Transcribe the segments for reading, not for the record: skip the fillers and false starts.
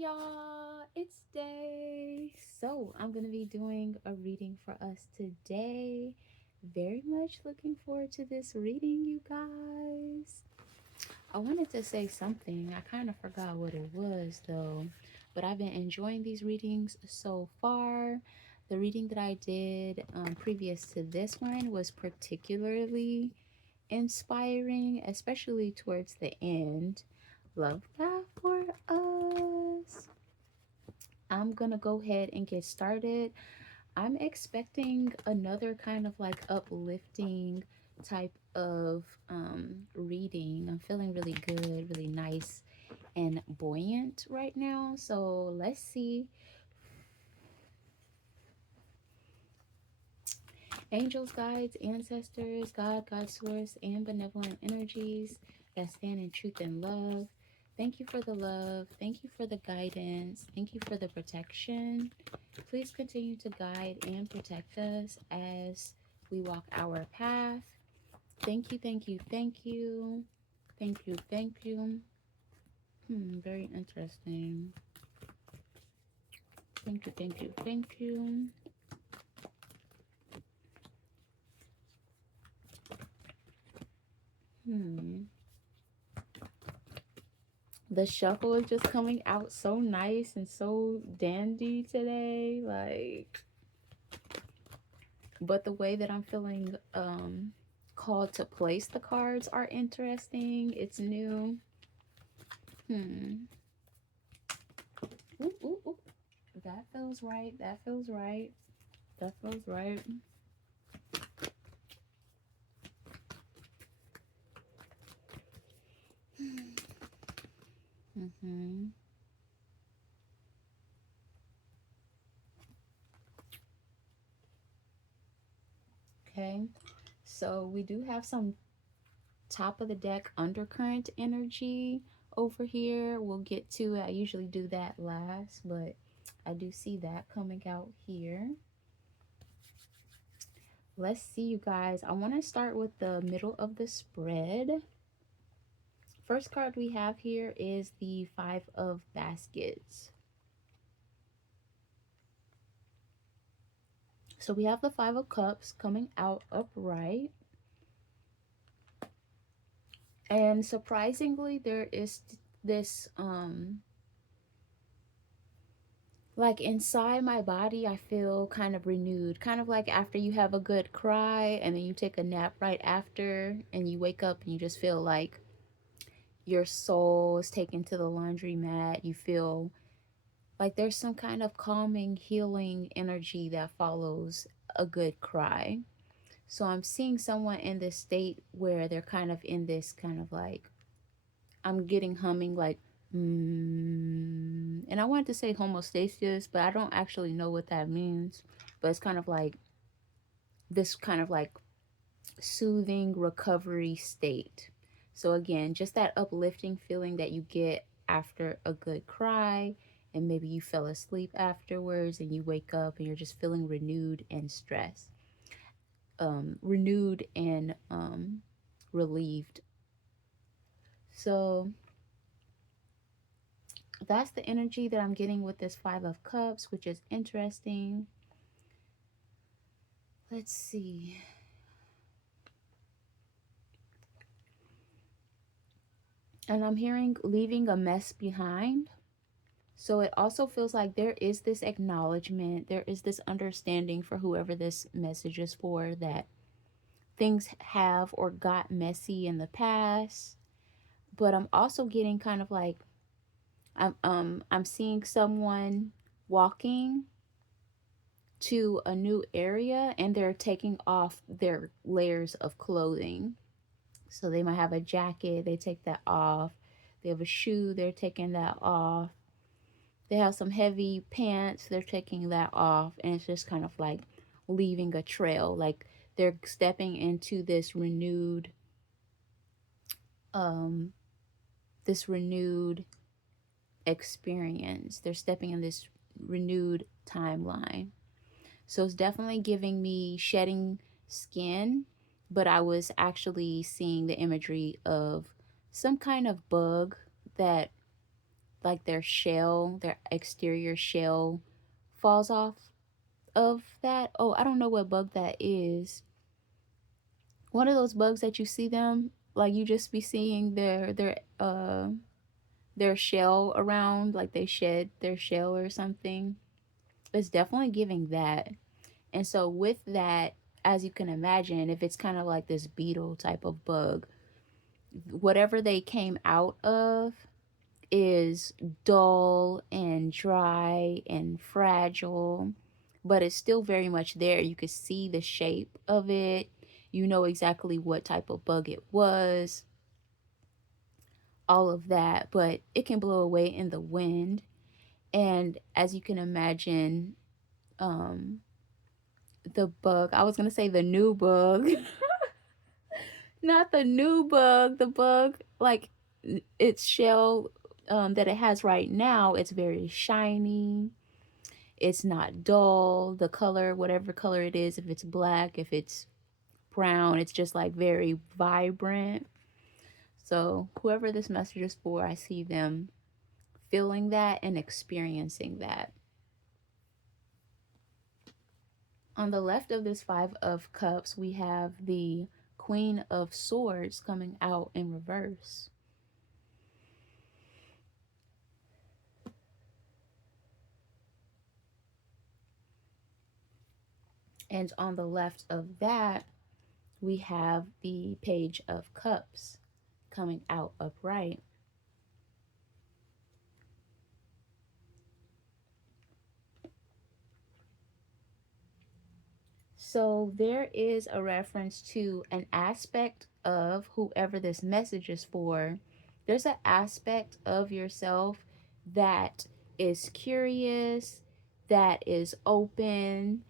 y'all, it's Day. So, I'm going to be doing a reading for us today. Very much looking forward to this reading, you guys. I wanted to say something. I kind of forgot what it was though, but I've been enjoying these readings so far. The reading that I did previous to this one was particularly inspiring, especially towards the end. Love that for us. I'm gonna go ahead and get started. I'm expecting another kind of like uplifting type of reading. I'm feeling really good, really nice and buoyant right now. So let's see. Angels, guides, ancestors, God, God source, and benevolent energies that stand in truth and love. Thank you for the love. Thank you for the guidance. Thank you for the protection. Please continue to guide and protect us as we walk our path. Thank you, thank you, thank you. Thank you, thank you. Very interesting. Thank you, thank you, thank you. Hmm. The shuffle is just coming out so nice and so dandy today. Like, but the way that I'm feeling called to place the cards are interesting. It's new. Hmm. Ooh, ooh, ooh. That feels right. That feels right. That feels right. Mm-hmm. Okay. So we do have some top of the deck undercurrent energy over here. We'll get to it. I usually do that last, but I do see that coming out here. Let's see, you guys. I want to start with the middle of the spread. First card we have here is the Five of Baskets. So we have the Five of Cups coming out upright. And surprisingly, there is this like inside my body, I feel kind of renewed, kind of like after you have a good cry and then you take a nap right after and you wake up and you just feel like your soul is taken to the laundromat. You feel like there's some kind of calming, healing energy that follows a good cry. So I'm seeing someone in this state where they're kind of in this kind of like, I'm getting humming like, and I wanted to say homostasis, but I don't actually know what that means. But it's kind of like this kind of like soothing recovery state. So again, just that uplifting feeling that you get after a good cry, and maybe you fell asleep afterwards and you wake up and you're just feeling renewed and stressed, renewed and relieved. So that's the energy that I'm getting with this Five of Cups, which is interesting. Let's see. And I'm hearing leaving a mess behind. So it also feels like there is this acknowledgement, there is this understanding for whoever this message is for, that things have or got messy in the past. But I'm also getting kind of like I'm seeing someone walking to a new area and they're taking off their layers of clothing. So they might have a jacket, they take that off. They have a shoe, they're taking that off. They have some heavy pants, they're taking that off. And it's just kind of like leaving a trail. Like they're stepping into um, this renewed experience. They're stepping in this renewed timeline. So it's definitely giving me shedding skin, but I was actually seeing the imagery of some kind of bug that like their shell, their exterior shell falls off of that. Oh, I don't know what bug that is. One of those bugs that you see them, like you just be seeing their shell around, like they shed their shell or something. It's definitely giving that. And so with that, as you can imagine, if it's kind of like this beetle type of bug, whatever they came out of is dull and dry and fragile, but it's still very much there. You could see the shape of it. You know exactly what type of bug it was, all of that, but it can blow away in the wind. And as you can imagine, um, the bug, I was going to say the new bug, not the new bug, the bug, like its shell that it has right now, it's very shiny. It's not dull. The color, whatever color it is, if it's black, if it's brown, it's just like very vibrant. So, whoever this message is for, I see them feeling that and experiencing that. On the left of this Five of Cups, we have the Queen of Swords coming out in reverse. And on the left of that, we have the Page of Cups coming out upright. So there is a reference to an aspect of whoever this message is for. There's an aspect of yourself that is curious, that is open,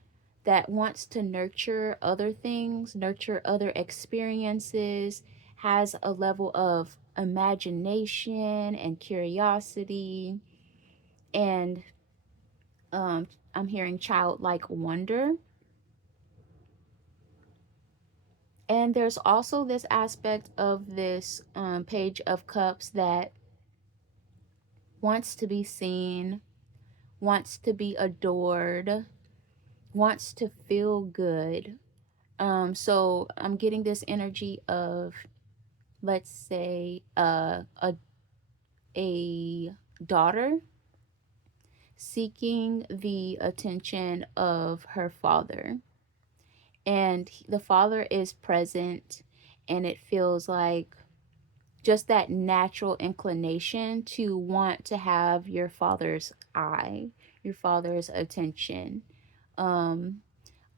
that wants to nurture other things, nurture other experiences, has a level of imagination and curiosity, and I'm hearing childlike wonder. And there's also this aspect of this Page of Cups that wants to be seen, wants to be adored, wants to feel good. So I'm getting this energy of, let's say, a daughter seeking the attention of her father. And the father is present, and it feels like just that natural inclination to want to have your father's eye, your father's attention. Um,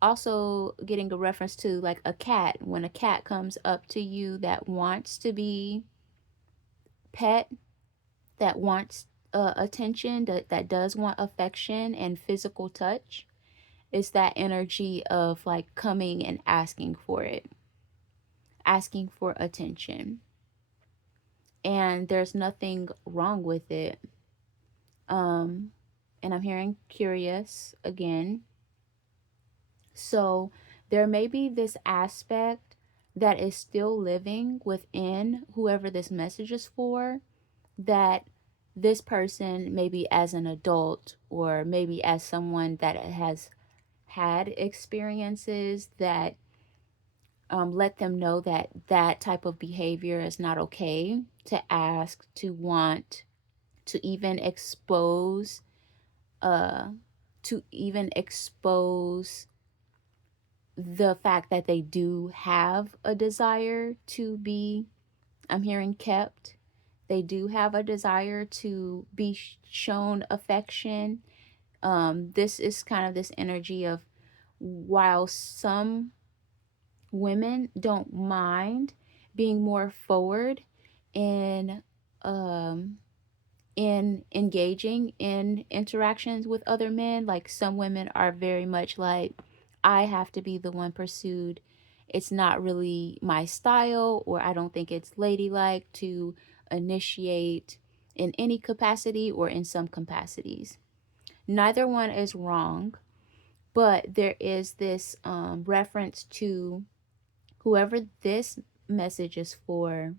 Also, getting a reference to like a cat. When a cat comes up to you that wants to be pet, that wants attention, that does want affection and physical touch, it's that energy of like coming and asking for it, asking for attention. And there's nothing wrong with it. Um, and I'm hearing curious again. So there may be this aspect that is still living within whoever this message is for, that this person, maybe as an adult or maybe as someone that has had experiences that let them know that that type of behavior is not okay, to ask, to want, to even expose, uh, to even expose the fact that they do have a desire to be, I'm hearing kept. They do have a desire to be shown affection. This is kind of this energy of, while some women don't mind being more forward in um, in engaging in interactions with other men. Like some women are very much like, I have to be the one pursued. It's not really my style, or I don't think it's ladylike to initiate in any capacity or in some capacities. Neither one is wrong, but there is this reference to whoever this message is for.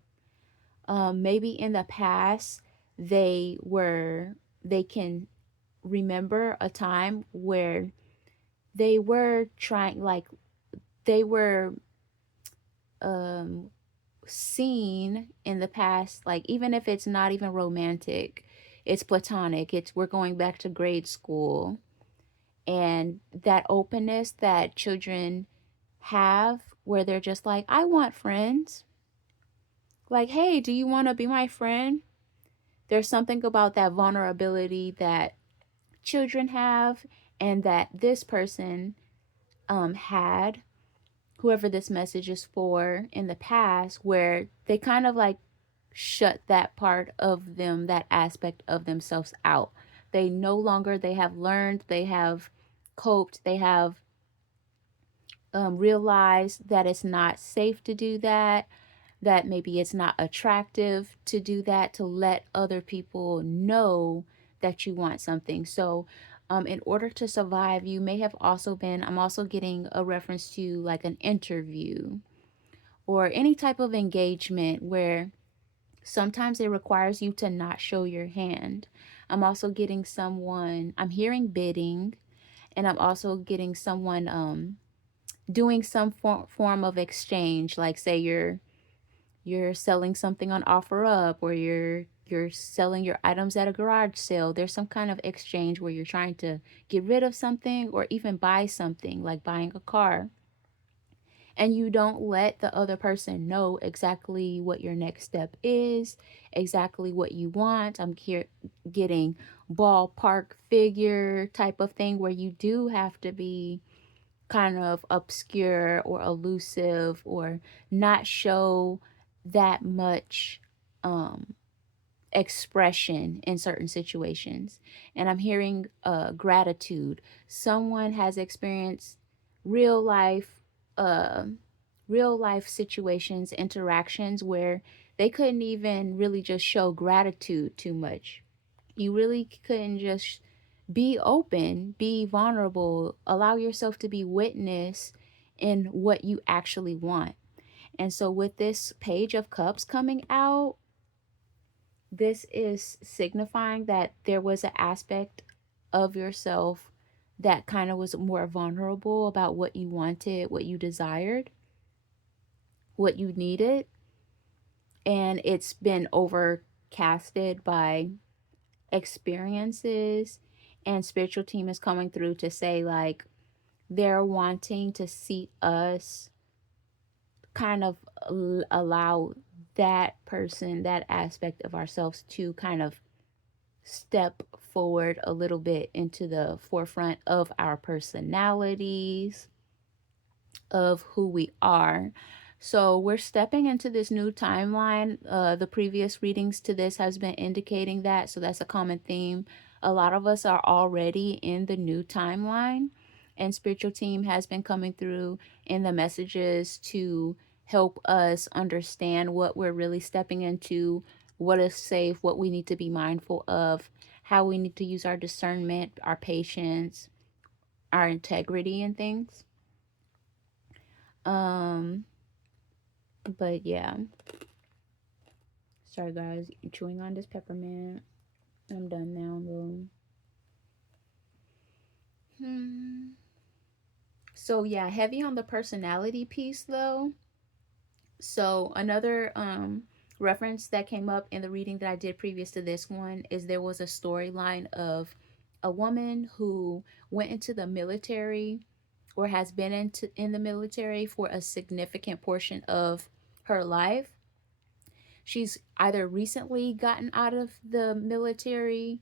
Maybe in the past they can remember a time where they were trying, like they were um seen in the past, like even if it's not even romantic, it's platonic, it's we're going back to grade school, and that openness that children have where they're just like, I want friends. Like, hey, do you want to be my friend? There's something about that vulnerability that children have, and that this person had, whoever this message is for, in the past, where they kind of like shut that part of them, that aspect of themselves out. They no longer, they have learned, they have coped, they have realized that it's not safe to do that, that maybe it's not attractive to do that, to let other people know that you want something. So, in order to survive, you may have also been, I'm also getting a reference to like an interview or any type of engagement where sometimes it requires you to not show your hand. I'm also getting someone, I'm hearing bidding, and I'm also getting someone doing some form of exchange, like say you're selling something on OfferUp, or you're selling your items at a garage sale. There's some kind of exchange where you're trying to get rid of something or even buy something, like buying a car. And you don't let the other person know exactly what your next step is, exactly what you want. I'm here getting ballpark figure type of thing where you do have to be kind of obscure or elusive or not show that much um, expression in certain situations. And I'm hearing gratitude. Someone has experienced real life, uh, real life situations, interactions where they couldn't even really just show gratitude too much. You really couldn't just be open, be vulnerable, allow yourself to be witness in what you actually want. And so, with this Page of Cups coming out, this is signifying that there was an aspect of yourself that kind of was more vulnerable about what you wanted, what you desired, what you needed. And it's been overcasted by experiences. And spiritual team is coming through to say, like, they're wanting to see us kind of allow that person, that aspect of ourselves to kind of step forward a little bit into the forefront of our personalities, of who we are. So we're stepping into this new timeline. The previous readings to this has been indicating that. So that's a common theme. A lot of us are already in the new timeline, and spiritual team has been coming through in the messages to help us understand what we're really stepping into, what is safe, what we need to be mindful of, how we need to use our discernment, our patience, our integrity, and things. Um, but yeah, sorry guys, chewing on this peppermint. I'm done now though. So yeah, heavy on the personality piece though. So another reference that came up in the reading that I did previous to this one is there was a storyline of a woman who went into the military, or has been in the military for a significant portion of her life. She's either recently gotten out of the military,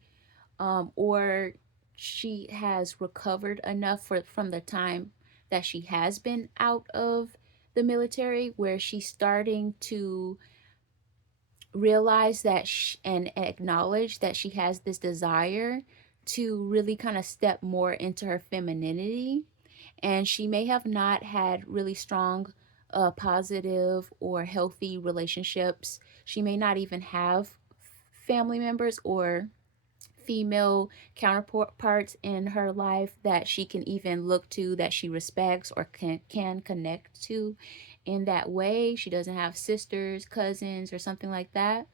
or she has recovered enough from the time that she has been out of the military, where she's starting to realize that and acknowledge that she has this desire to really kind of step more into her femininity. And she may have not had really strong positive or healthy relationships. She may not even have family members or female counterparts in her life that she can even look to, that she respects or can connect to in that way. She doesn't have sisters, cousins, or something like that.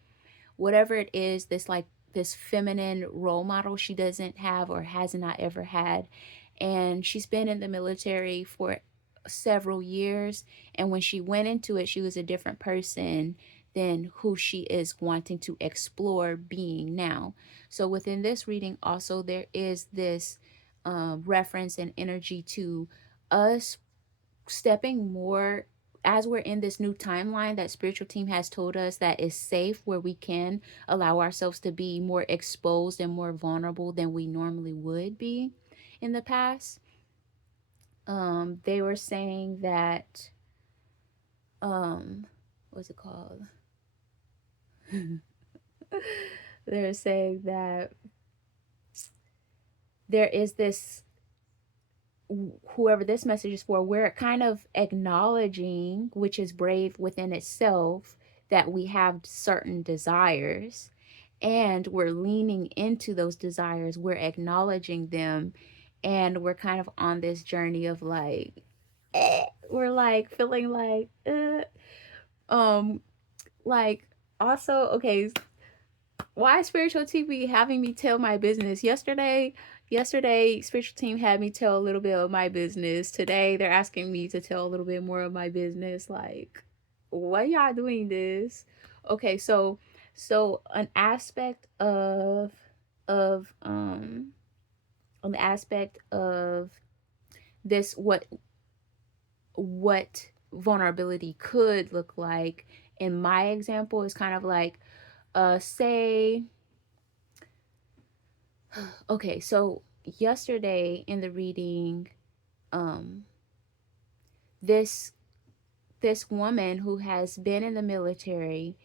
Whatever it is, this like this feminine role model she doesn't have or has not ever had. And she's been in the military for several years, and when she went into it, she was a different person than who she is wanting to explore being now. So within this reading also, there is this reference and energy to us stepping more as we're in this new timeline that spiritual team has told us that is safe, where we can allow ourselves to be more exposed and more vulnerable than we normally would be in the past. They were saying that what's it called? They're saying that there is this, whoever this message is for, we're kind of acknowledging, which is brave within itself, that we have certain desires, and we're leaning into those desires, we're acknowledging them, and we're kind of on this journey of like, we're like feeling um like also, okay, why spiritual team be having me tell my business? Yesterday spiritual team had me tell a little bit of my business. Today they're asking me to tell a little bit more of my business. Like, why y'all doing this? Okay, so of an aspect of this, what vulnerability could look like in my example is kind of like, say, okay, so yesterday in the reading, um this this woman who has been in the military,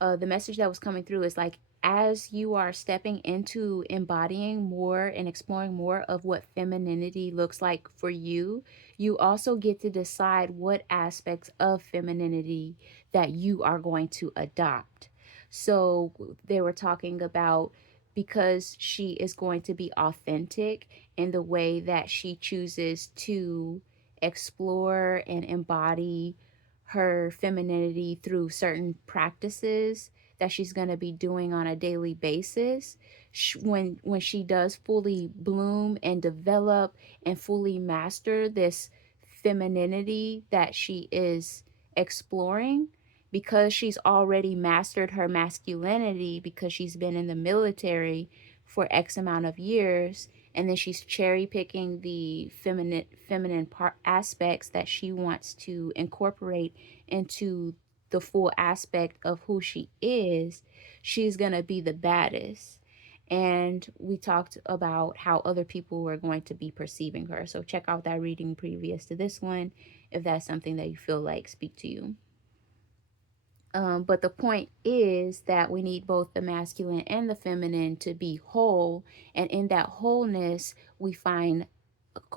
the message that was coming through is like, as you are stepping into embodying more and exploring more of what femininity looks like for you, you also get to decide what aspects of femininity that you are going to adopt. So they were talking about, because she is going to be authentic in the way that she chooses to explore and embody her femininity through certain practices that she's going to be doing on a daily basis. When she does fully bloom and develop and fully master this femininity that she is exploring, because she's already mastered her masculinity, because she's been in the military for X amount of years, and then she's cherry picking the feminine part aspects that she wants to incorporate into the full aspect of who she is, she's going to be the baddest. And we talked about how other people were going to be perceiving her. So check out that reading previous to this one if that's something that you feel like speak to you. But the point is that we need both the masculine and the feminine to be whole. And in that wholeness, we find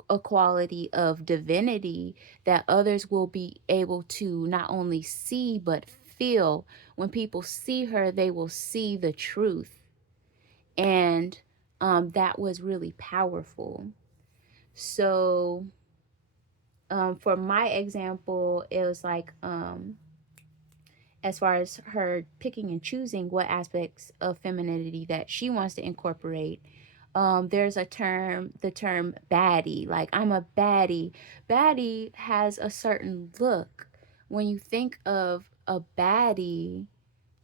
a quality of divinity that others will be able to not only see, but feel. When people see her, they will see the truth. And that was really powerful. So, for my example, it was like, as far as her picking and choosing what aspects of femininity that she wants to incorporate, there's the term baddie. Like, I'm a baddie. Baddie has a certain look. When you think of a baddie,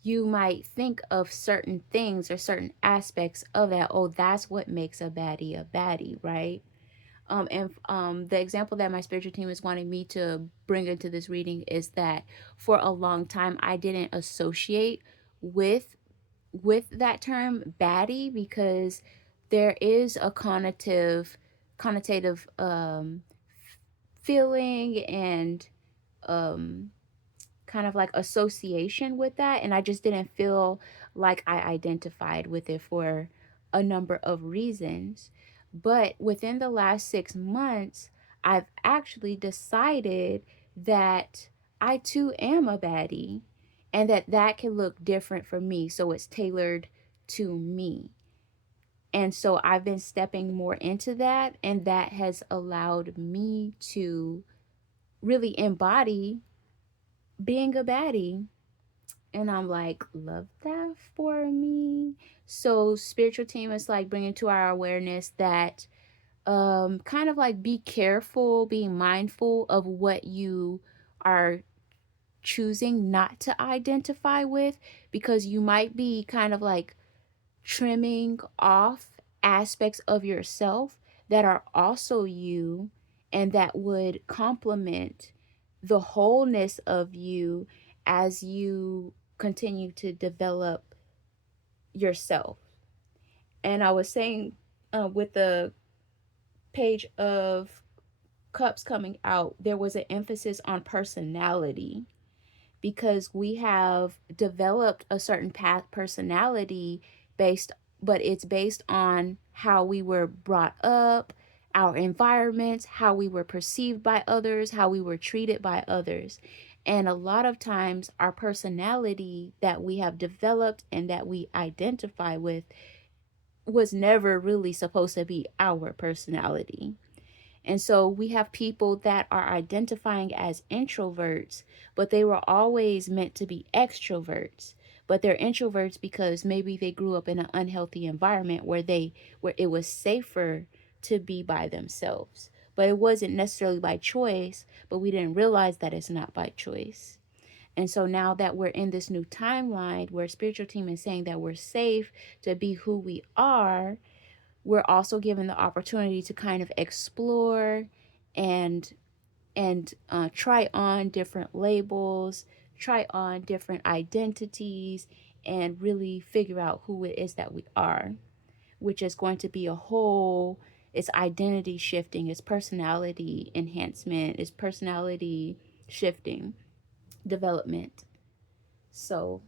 you might think of certain things or certain aspects of that. Oh, that's what makes a baddie, right? And the example that my spiritual team is wanting me to bring into this reading is that for a long time I didn't associate with that term baddie, because there is a connotative feeling and um kind of like association with that, and I just didn't feel like I identified with it for a number of reasons. But within the last 6 months, I've actually decided that I too am a baddie, and that can look different for me, so it's tailored to me. And so I've been stepping more into that, and that has allowed me to really embody being a baddie. And I'm like, love that for me. So spiritual team is like bringing to our awareness that kind of like be careful, being mindful of what you are choosing not to identify with, because you might be kind of like trimming off aspects of yourself that are also you and that would complement the wholeness of you as you continue to develop yourself. And I was saying with the page of cups coming out, there was an emphasis on personality, because we have developed a certain path personality based, but it's based on how we were brought up, our environments, how we were perceived by others, how we were treated by others. And a lot of times our personality that we have developed and that we identify with was never really supposed to be our personality. And so we have people that are identifying as introverts, but they were always meant to be extroverts. But they're introverts because maybe they grew up in an unhealthy environment where it was safer to be by themselves. But it wasn't necessarily by choice, but we didn't realize that it's not by choice. And so now that we're in this new timeline where spiritual team is saying that we're safe to be who we are, we're also given the opportunity to kind of explore and try on different labels, try on different identities, and really figure out who it is that we are, which is going to be a whole, it's identity shifting, it's personality enhancement, it's personality shifting development. So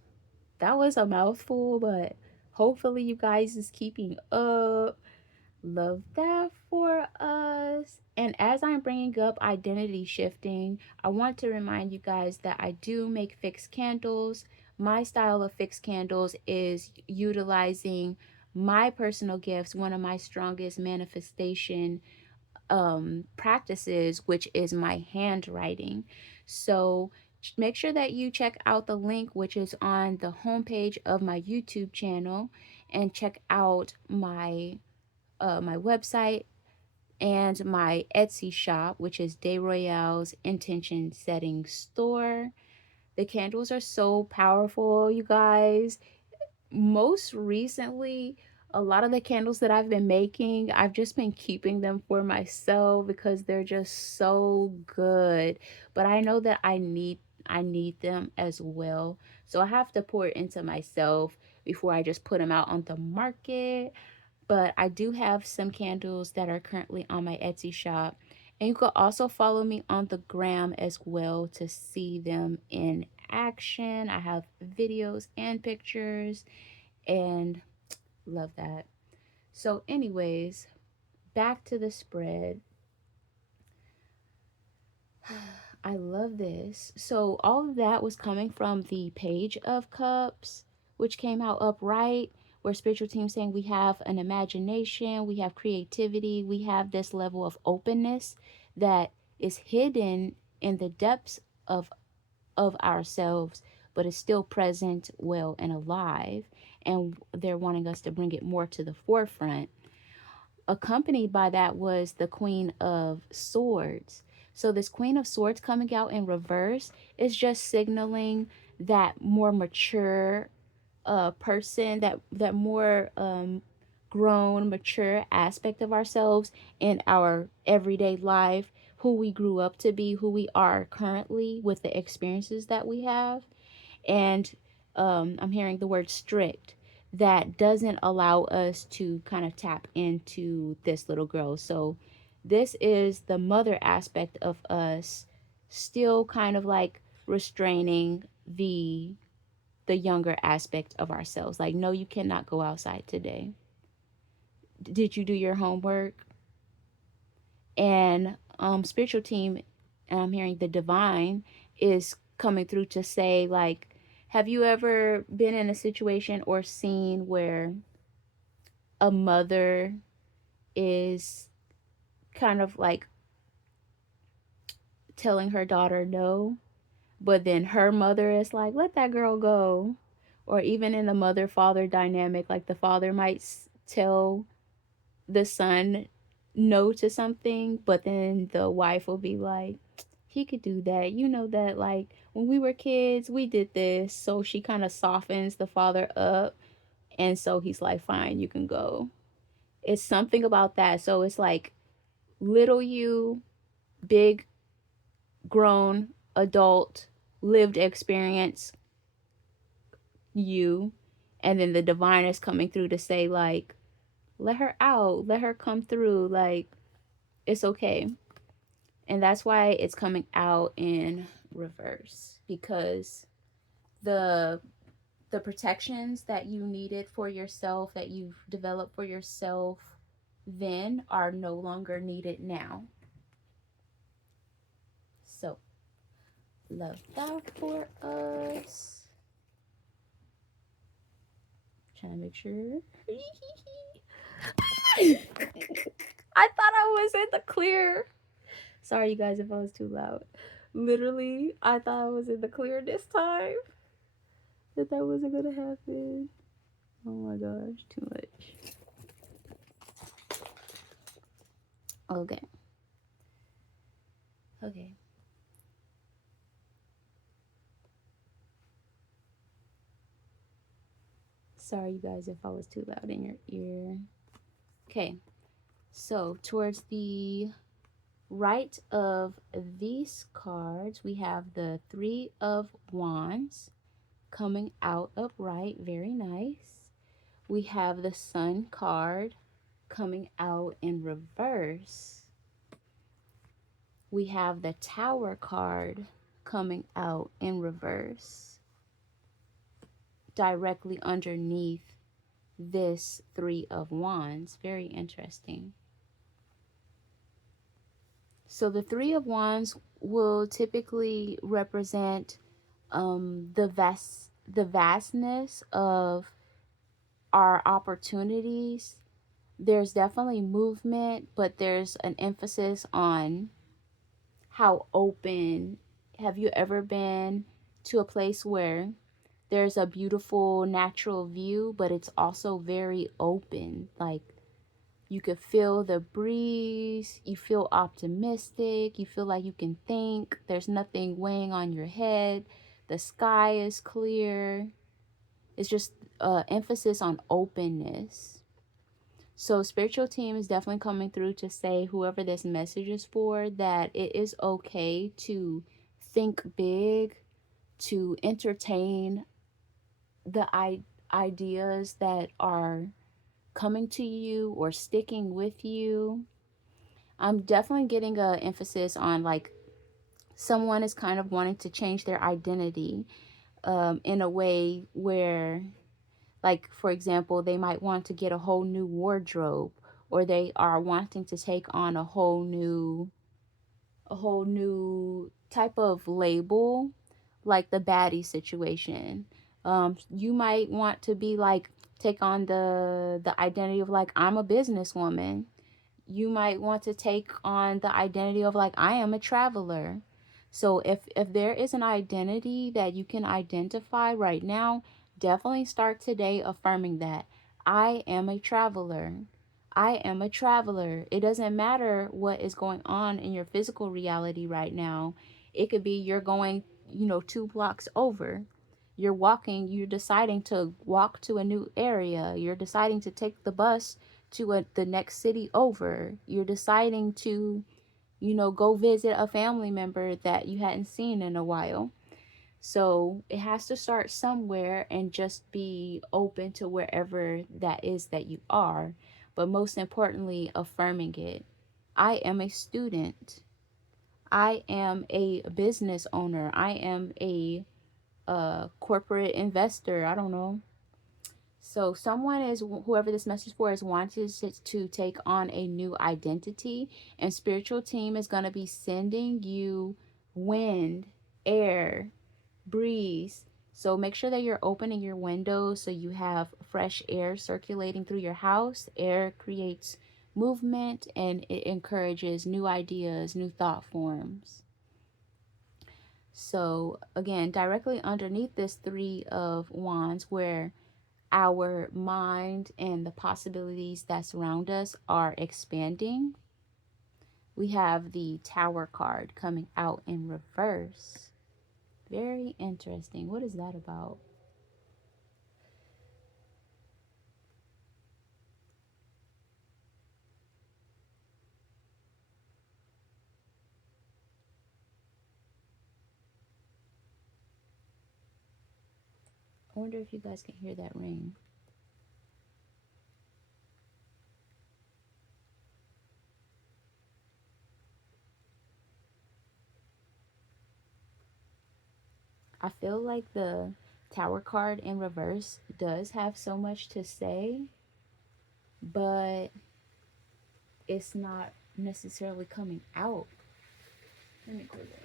that was a mouthful, but hopefully you guys is keeping up. Love that for us. And as I'm bringing up identity shifting, I want to remind you guys that I do make fixed candles. My style of fixed candles is utilizing my personal gifts, one of my strongest manifestation practices, which is my handwriting. So make sure that you check out the link, which is on the homepage of my YouTube channel, and check out my website and my Etsy shop, which is Day Royale's Intention Setting Store. The candles are so powerful, you guys. Most recently, a lot of the candles that I've been making, I've just been keeping them for myself because they're just so good. But I know that I need them as well. So I have to pour it into myself before I just put them out on the market. But I do have some candles that are currently on my Etsy shop. And you can also follow me on the gram as well to see them in action. I have videos and pictures and love that. So, anyways, back to the spread. I love this. So, all of that was coming from the Page of Cups, which came out upright, where spiritual team saying we have an imagination, we have creativity, we have this level of openness that is hidden in the depths of ourselves, but is still present, well, and alive. And they're wanting us to bring it more to the forefront. Accompanied by that was the Queen of Swords. So this Queen of Swords coming out in reverse is just signaling that more mature person, that more grown, mature aspect of ourselves in our everyday life, who we grew up to be, who we are currently with the experiences that we have. And I'm hearing the word strict, that doesn't allow us to kind of tap into this little girl. So this is the mother aspect of us still kind of like restraining the younger aspect of ourselves. Like, no, you cannot go outside today. Did you do your homework? And spiritual team, and I'm hearing the divine is coming through to say, like, have you ever been in a situation or seen where a mother is kind of like telling her daughter no? but then her mother is like, let that girl go. Or even in the mother father dynamic, like the father might tell the son no to something, but then the wife will be like, he could do that. You know that, like, when we were kids, we did this. So she kind of softens the father up. And so he's like, fine, you can go. It's something about that. So it's like little you, big, grown, adult, lived experience, you. And then the divine is coming through to say, like, let her out, let her come through. Like, it's okay. And that's why it's coming out in reverse, because the the protections that you needed for yourself, that you've developed for yourself then, are no longer needed now. So love that for us. Trying to make sure. I thought I was in the clear. Sorry, you guys, if I was too loud. Literally, I thought I was in the clear this time. That wasn't gonna happen. Oh my gosh, too much. Okay. Okay. Sorry, you guys, if I was too loud in your ear. Okay. So, towards the right of these cards, we have the Three of Wands coming out upright. Very nice. We have the Sun card coming out in reverse. We have the Tower card coming out in reverse, directly underneath this Three of Wands. Very interesting. So the Three of Wands will typically represent the vastness of our opportunities. There's definitely movement, but there's an emphasis on how open. Have you ever been to a place where there's a beautiful natural view, but it's also very open? Like, you could feel the breeze, you feel optimistic, you feel like you can think, there's nothing weighing on your head, the sky is clear. It's just emphasis on openness. So spiritual team is definitely coming through to say, whoever this message is for, that it is okay to think big, to entertain the ideas that are coming to you or sticking with you. I'm definitely getting a emphasis on, like, someone is kind of wanting to change their identity in a way where, like, for example, they might want to get a whole new wardrobe, or they are wanting to take on a whole new type of label, like the baddie situation. You might want to be like, take on the identity of, like, I'm a businesswoman. You might want to take on the identity of, like, I am a traveler. So if there is an identity that you can identify right now, definitely start today affirming that I am a traveler. I am a traveler. It doesn't matter what is going on in your physical reality right now. It could be you're going, 2 blocks over. You're deciding to walk to a new area. You're deciding to take the bus to the next city over. You're deciding to, go visit a family member that you hadn't seen in a while. So it has to start somewhere and just be open to wherever that is that you are. But most importantly, affirming it. I am a student. I am a business owner. I am a corporate investor. I don't know. So someone is, whoever this message for, is wanting to take on a new identity, and spiritual team is going to be sending you wind, air, breeze. So make sure that you're opening your windows so you have fresh air circulating through your house. Air creates movement and it encourages new ideas, new thought forms. So, again, directly underneath this Three of Wands, where our mind and the possibilities that surround us are expanding, we have the Tower card coming out in reverse. Very interesting. What is that about? I wonder if you guys can hear that ring. I feel like the Tower card in reverse does have so much to say, but it's not necessarily coming out. Let me close that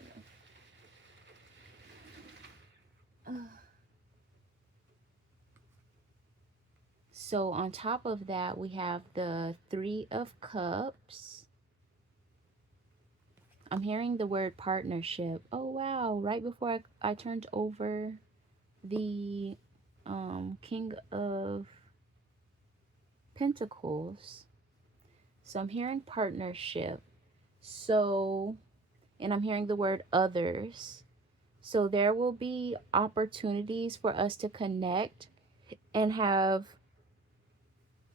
enough. So on top of that, we have the Three of Cups. I'm hearing the word partnership. Oh wow! Right before I turned over the King of Pentacles. So I'm hearing partnership. So, and I'm hearing the word others. So there will be opportunities for us to connect and have,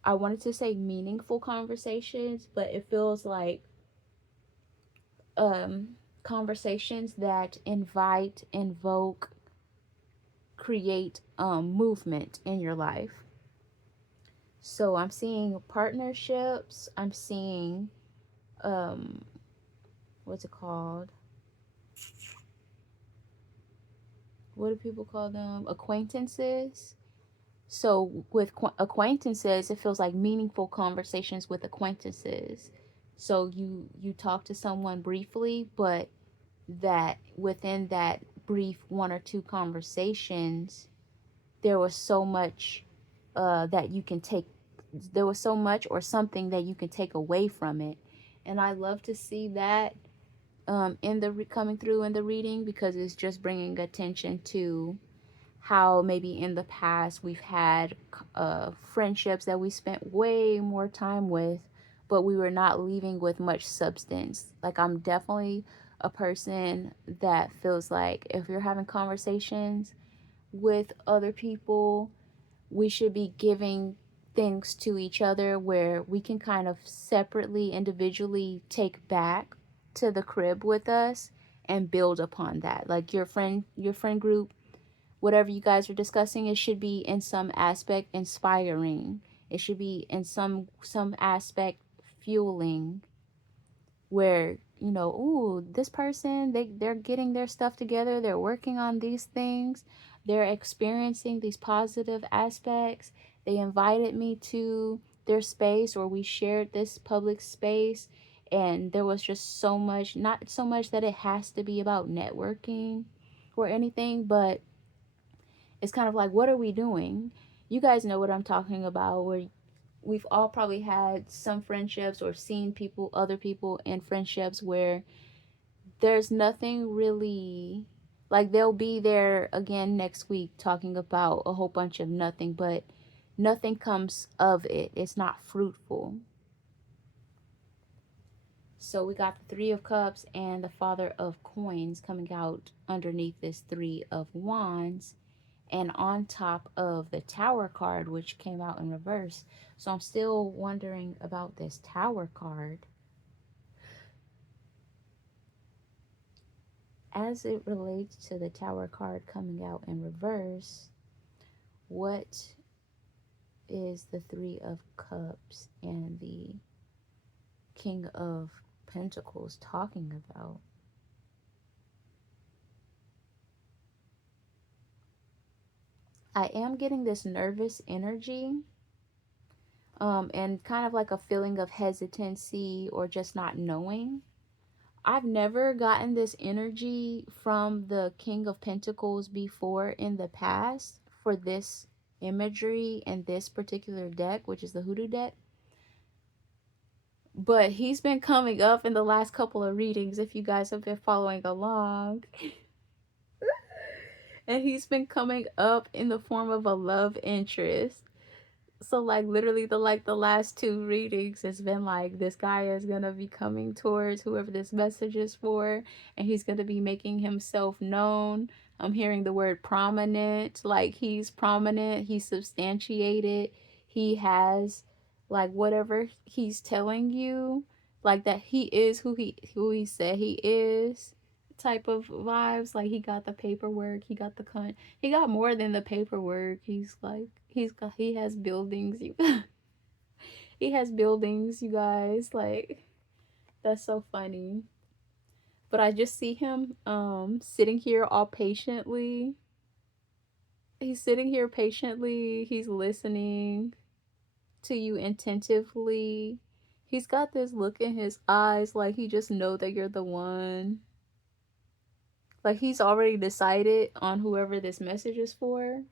I wanted to say meaningful conversations, but it feels like um, conversations that invite, invoke, create movement in your life. So I'm seeing partnerships. I'm seeing um, what's it called? What do people call them? Acquaintances. So with acquaintances, it feels like meaningful conversations with acquaintances. So you talk to someone briefly, but that within that brief one or two conversations, there was so much that you can take. There was so much or something that you can take away from it, and I love to see that in the coming through in the reading, because it's just bringing attention to how maybe in the past we've had friendships that we spent way more time with, but we were not leaving with much substance. Like, I'm definitely a person that feels like if you're having conversations with other people, we should be giving things to each other where we can kind of separately, individually take back to the crib with us and build upon that. Like your friend group, whatever you guys are discussing, it should be in some aspect inspiring. It should be in some aspect fueling, where ooh, this person, they're getting their stuff together, they're working on these things, they're experiencing these positive aspects, they invited me to their space, or we shared this public space, and there was just so much, not so much that it has to be about networking or anything, but it's kind of like, what are we doing? You guys know what I'm talking about, where we've all probably had some friendships or seen people, other people in friendships where there's nothing really, like, they'll be there again next week talking about a whole bunch of nothing, but nothing comes of it. It's not fruitful. So we got the Three of Cups and the Father of Coins coming out underneath this Three of Wands, and on top of the Tower card, which came out in reverse. So I'm still wondering about this Tower card as it relates to the Tower card coming out in reverse. What is the Three of Cups and the King of Pentacles talking about? I am getting this nervous energy, and kind of like a feeling of hesitancy or just not knowing. I've never gotten this energy from the King of Pentacles before in the past for this imagery and this particular deck, which is the Hoodoo deck. But he's been coming up in the last couple of readings, if you guys have been following along. And he's been coming up in the form of a love interest. So like literally the last two readings has been like this guy is gonna be coming towards whoever this message is for, and he's gonna be making himself known. I'm hearing the word prominent, like he's prominent, he's substantiated, he has like whatever he's telling you, like that he is who he said he is type of vibes. Like he got the paperwork, he got the he got more than the paperwork. He has buildings. He has buildings, you guys. Like that's so funny. But I just see him sitting here all patiently. He's sitting here patiently. He's listening to you attentively. He's got this look in his eyes like he just know that you're the one. Like he's already decided on whoever this message is for,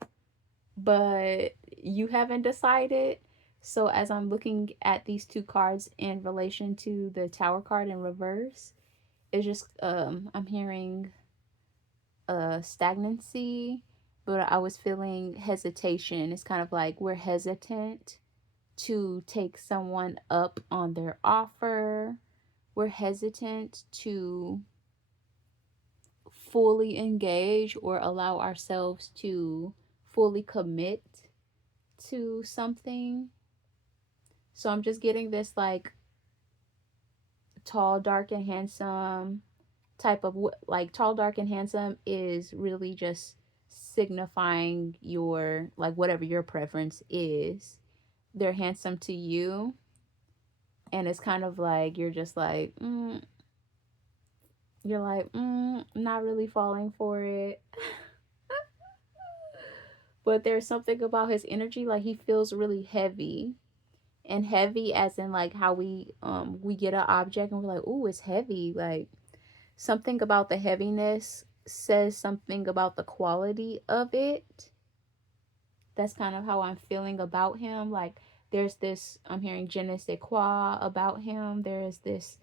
but you haven't decided. So as I'm looking at these two cards in relation to the Tower card in reverse, it's just I'm hearing stagnancy, but I was feeling hesitation. It's kind of like we're hesitant to take someone up on their offer. We're hesitant to fully engage or allow ourselves to fully commit to something. So I'm just getting this like tall, dark, and handsome type of like tall, dark, and handsome is really just signifying your like whatever your preference is. They're handsome to you, and it's kind of like you're just like you're like not really falling for it. But there's something about his energy, like he feels really heavy, and heavy as in like how we get an object and we're like, "Ooh, it's heavy." Like something about the heaviness says something about the quality of it. That's kind of how I'm feeling about him. Like there's this, I'm hearing je ne sais quoi about him. There's this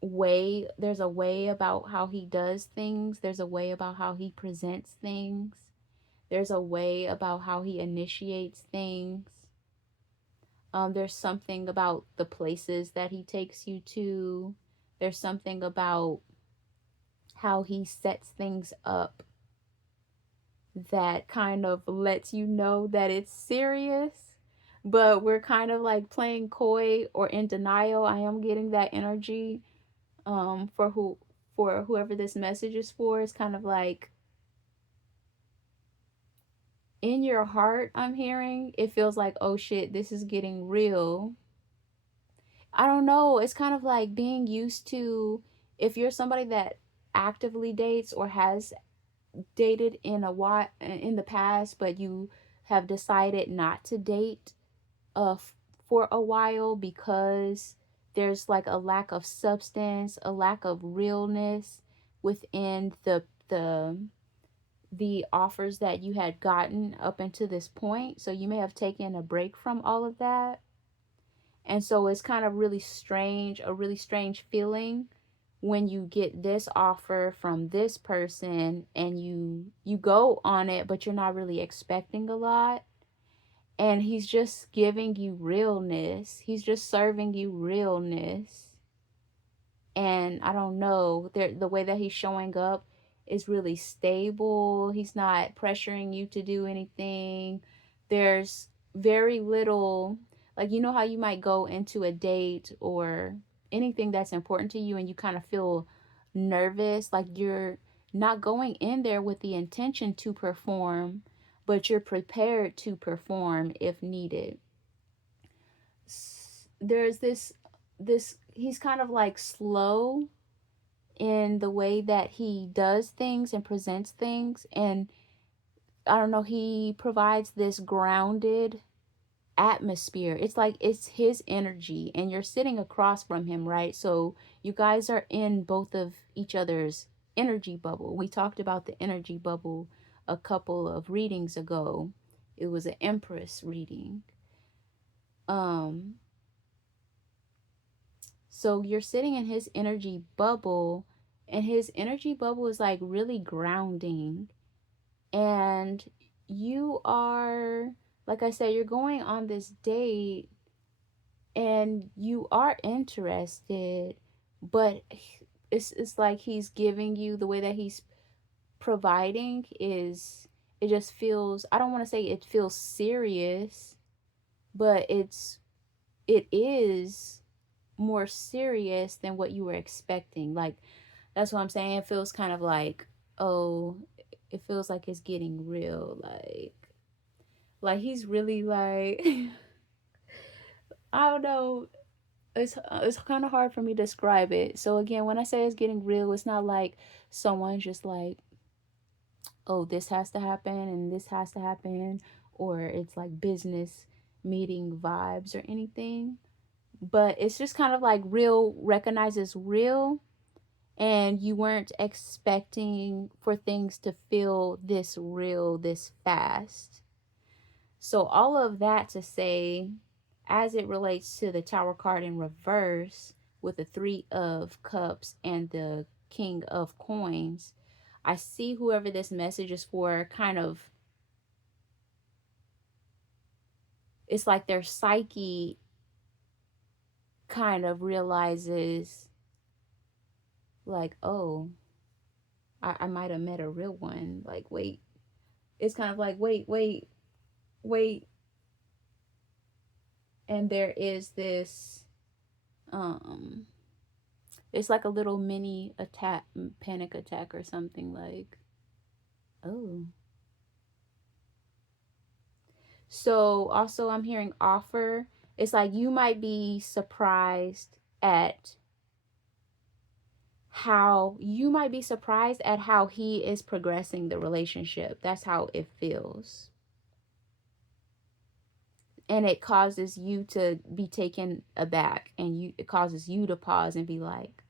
way, there's a way about how he does things. There's a way about how he presents things. There's a way about how he initiates things. There's something about the places that he takes you to. There's something about how he sets things up that kind of lets you know that it's serious, but we're kind of like playing coy or in denial. I am getting that energy for whoever this message is for. It's kind of like in your heart, I'm hearing it feels like, oh shit, this is getting real. I don't know. It's kind of like being used to, if you're somebody that actively dates or has dated in a while in the past, but you have decided not to date uh for a while because there's like a lack of substance, a lack of realness within the offers that you had gotten up until this point. So you may have taken a break from all of that. And so it's kind of really strange, a really strange feeling when you get this offer from this person and you go on it, but you're not really expecting a lot. And he's just giving you realness. He's just serving you realness. And I don't know, the way that he's showing up is really stable. He's not pressuring you to do anything. There's very little, like, you know how you might go into a date or anything that's important to you and you kind of feel nervous, like you're not going in there with the intention to perform, but you're prepared to perform if needed. There's this he's kind of like slow in the way that he does things and presents things, and I don't know, he provides this grounded atmosphere. It's like it's his energy and you're sitting across from him, right? So you guys are in both of each other's energy bubble. We talked about the energy bubble a couple of readings ago. It was an Empress reading. So you're sitting in his energy bubble and his energy bubble is like really grounding. And you are, like I said, you're going on this date and you are interested, but it's like he's giving you the way that he's providing is, it just feels, I don't want to say it feels serious, but it is more serious than what you were expecting. Like, that's what I'm saying. It feels kind of like, oh, it feels like it's getting real. Like he's really like I don't know. It's kind of hard for me to describe it. So again, when I say it's getting real, it's not like someone's just like, oh, this has to happen and this has to happen, or it's like business meeting vibes or anything. But it's just kind of like real recognizes real, and you weren't expecting for things to feel this real this fast. So all of that to say, as it relates to the Tower card in reverse with the Three of Cups and the King of Coins, I see whoever this message is for kind of, it's like their psyche kind of realizes like, oh, I might have met a real one. Like, wait. It's kind of like, wait. And there is this, um, it's like a little mini attack, panic attack or something like, oh. So also I'm hearing offer. It's like you might be surprised at how he is progressing the relationship. That's how it feels. And it causes you to be taken aback, and it causes you to pause and be like,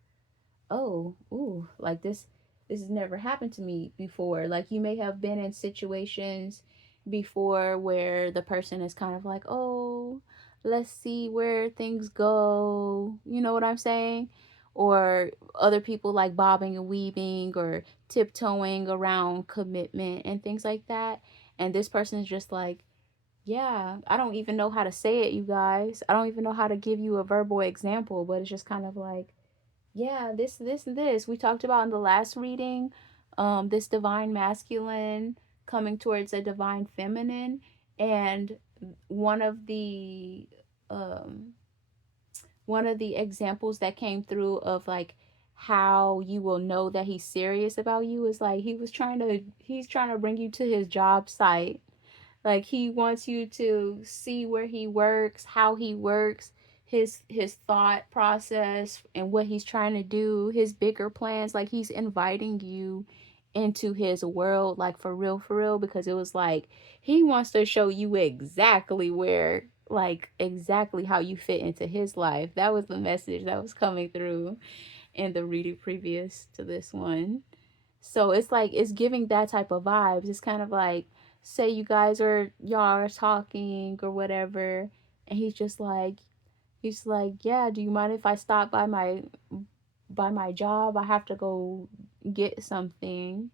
oh, ooh, like this has never happened to me before. Like, you may have been in situations before where the person is kind of like, oh, let's see where things go, you know what I'm saying? Or other people like bobbing and weaving or tiptoeing around commitment and things like that, and this person is just like, yeah, I don't even know how to say it, you guys. I don't even know how to give you a verbal example, but it's just kind of like, yeah, this and this we talked about in the last reading, this divine masculine coming towards a divine feminine. And one of the um one of the examples that came through of like how you will know that he's serious about you is like he's trying to bring you to his job site. Like, he wants you to see where he works, how he works, his thought process and what he's trying to do, his bigger plans. Like, he's inviting you into his world, like for real, because it was like he wants to show you exactly where, like exactly how you fit into his life. That was the message that was coming through in the reading previous to this one. So it's like it's giving that type of vibes. It's kind of like, say y'all are talking or whatever, and he's like, yeah, do you mind if I stop by my job? I have to go get something.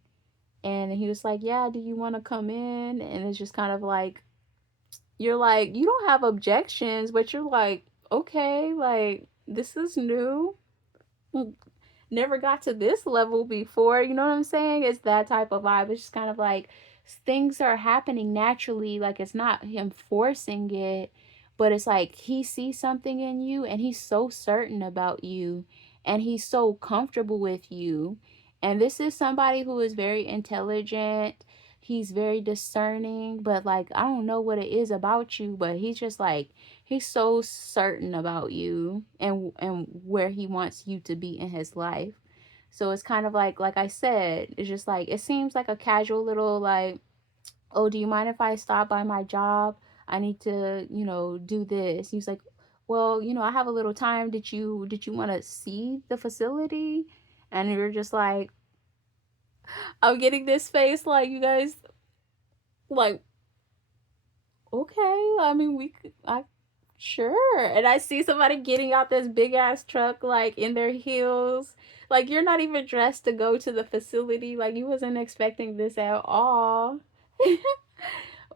And he was like, yeah, do you want to come in? And it's just kind of like, you're like, you don't have objections, but you're like, okay, like this is new, never got to this level before. You know what I'm saying? It's that type of vibe. It's just kind of like things are happening naturally. Like, it's not him forcing it, but it's like he sees something in you and he's so certain about you and he's so comfortable with you. And this is somebody who is very intelligent. He's very discerning, but like, I don't know what it is about you, but he's just like, he's so certain about you and where he wants you to be in his life. So it's kind of like I said, it's just like, it seems like a casual little like, oh, do you mind if I stop by my job? I need to, do this. He's like, well, I have a little time. Did you want to see the facility? And you're just like, I'm getting this face like, you guys, like, okay, I mean, I Sure. And I see somebody getting out this big ass truck, like in their heels. Like, you're not even dressed to go to the facility. Like, you wasn't expecting this at all.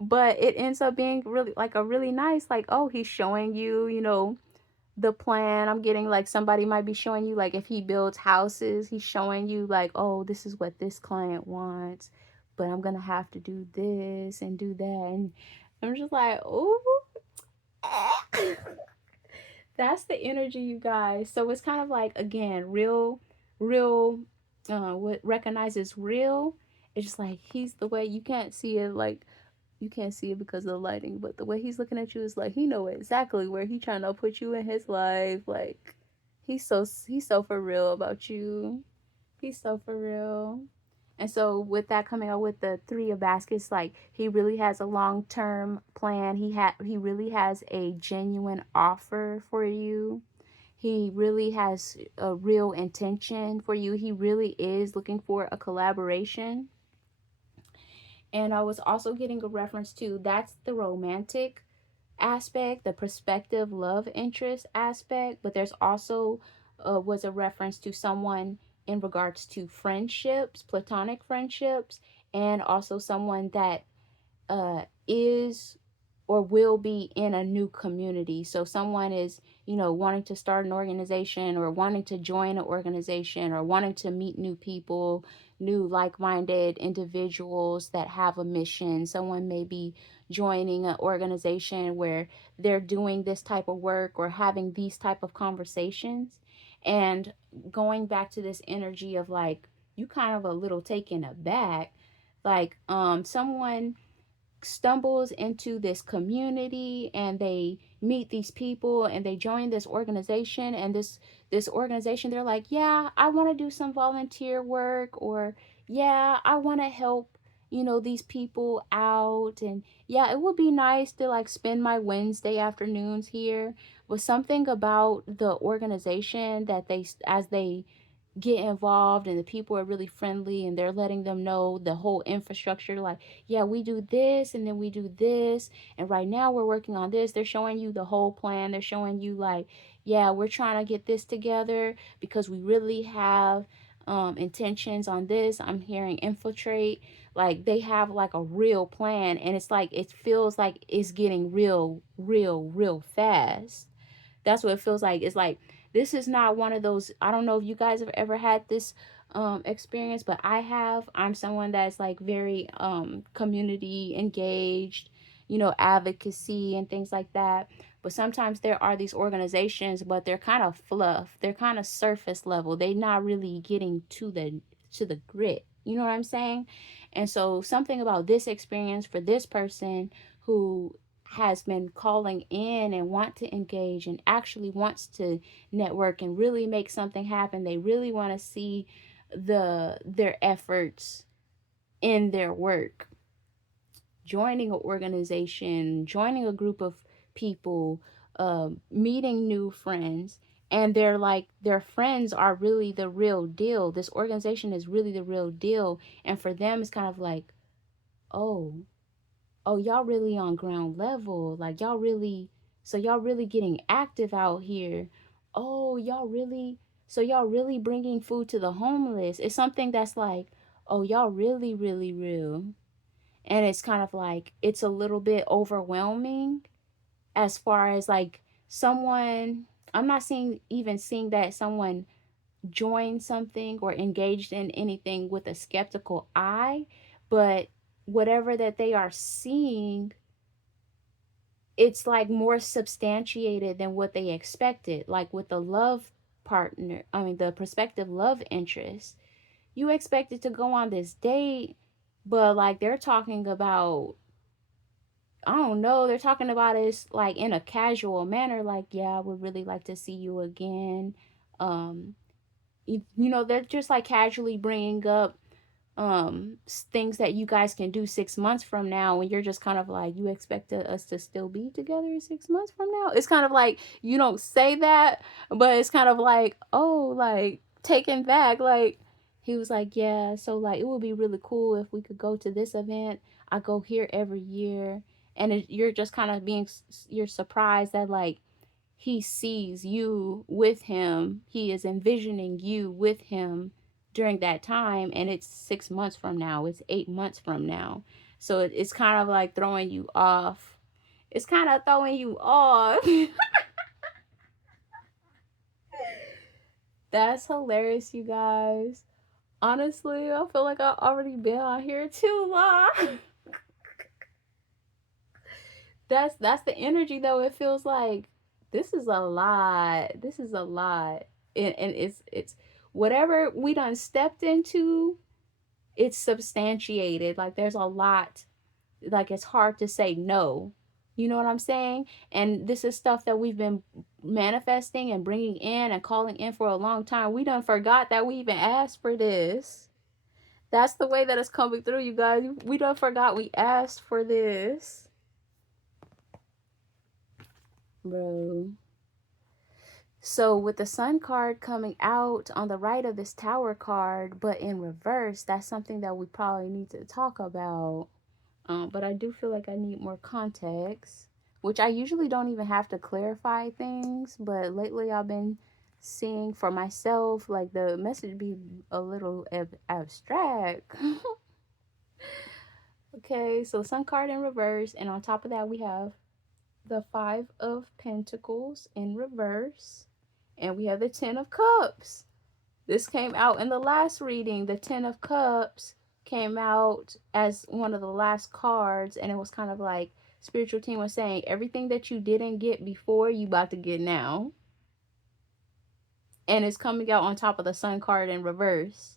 But it ends up being really, like, a really nice, like, oh, he's showing you, the plan. I'm getting like somebody might be showing you, like, if he builds houses, he's showing you, like, oh, this is what this client wants, but I'm gonna have to do this and do that. And I'm just like, oh, that's the energy, you guys. So it's kind of like, again, real, what recognizes real. It's just like he's the way you can't see it, like you can't see it because of the lighting, but the way he's looking at you is like he know exactly where he trying to put you in his life. Like he's so for real about you. He's so for real. And so with that coming out with the three of baskets, like he really has a long term plan. He really has a genuine offer for you. He really has a real intention for you. He really is looking for a collaboration. And I was also getting a reference to that's the romantic aspect, the prospective love interest aspect, but there's also was a reference to someone in regards to friendships, platonic friendships, and also someone that is or will be in a new community. So someone is, wanting to start an organization or wanting to join an organization or wanting to meet new people, new like-minded individuals that have a mission. Someone may be joining an organization where they're doing this type of work or having these type of conversations. And going back to this energy of like you kind of a little taken aback, like someone stumbles into this community and they meet these people and they join this organization, and this organization, they're like, yeah, I want to do some volunteer work, or yeah, I want to help these people out, and yeah, it would be nice to like spend my Wednesday afternoons here. But something about the organization that they, as they get involved and the people are really friendly and they're letting them know the whole infrastructure, like, yeah, we do this and then we do this, and right now we're working on this. They're showing you the whole plan. They're showing you like, yeah, we're trying to get this together because we really have intentions on this. I'm hearing infiltrate. Like they have like a real plan, and it's like it feels like it's getting real fast. That's what it feels like. It's like this is not one of those. I don't know if you guys have ever had this experience, but I have. I'm someone that's like very community engaged, advocacy and things like that. But sometimes there are these organizations, but they're kind of fluff. They're kind of surface level. They're not really getting to the grit. You know what I'm saying? And so something about this experience for this person who has been calling in and want to engage and actually wants to network and really make something happen. They really want to see their efforts in their work, joining an organization, joining a group of people, meeting new friends, and they're like their friends are really the real deal. This organization is really the real deal, and for them it's kind of like, oh, y'all really on ground level, like y'all really, so y'all really getting active out here. Oh, y'all really bringing food to the homeless. It's something that's like, oh, y'all really real. And it's kind of like it's a little bit overwhelming as far as like someone, I'm not seeing that someone joined something or engaged in anything with a skeptical eye, but whatever that they are seeing, it's like more substantiated than what they expected. Like with the love partner, I mean, the prospective love interest, you expected to go on this date, but like they're talking about, I don't know, they're talking about it like in a casual manner, like, yeah, I would really like to see you again. Um, they're just like casually bringing up things that you guys can do 6 months from now, and you're just kind of like, you expect us to still be together 6 months from now? It's kind of like you don't say that, but it's kind of like, oh, like taken back. Like he was like, yeah, so like it would be really cool if we could go to this event. I go here every year, and you're just kind of you're surprised that like he sees you with him. He is envisioning you with him during that time, and it's 6 months from now, it's 8 months from now. So it's kind of like throwing you off. It's kind of throwing you off. That's hilarious, you guys. Honestly, I feel like I've already been on here too long. That's the energy though. It feels like this is a lot. This is a lot. And it's whatever we done stepped into, it's substantiated. Like there's a lot, like it's hard to say no. You know what I'm saying? And this is stuff that we've been manifesting and bringing in and calling in for a long time. We done forgot that we even asked for this. That's the way that it's coming through, you guys. We done forgot we asked for this. Bro. So with the sun card coming out on the right of this tower card, but in reverse, that's something that we probably need to talk about. But I do feel like I need more context, which I usually don't even have to clarify things. But lately I've been seeing for myself, like the message be a little abstract. Okay, so sun card in reverse. And on top of that, we have the 5 of Pentacles in reverse. And we have the 10 of Cups. This came out in the last reading. The 10 of Cups came out as one of the last cards, and it was kind of like spiritual team was saying everything that you didn't get before, you about to get now. And it's coming out on top of the sun card in reverse.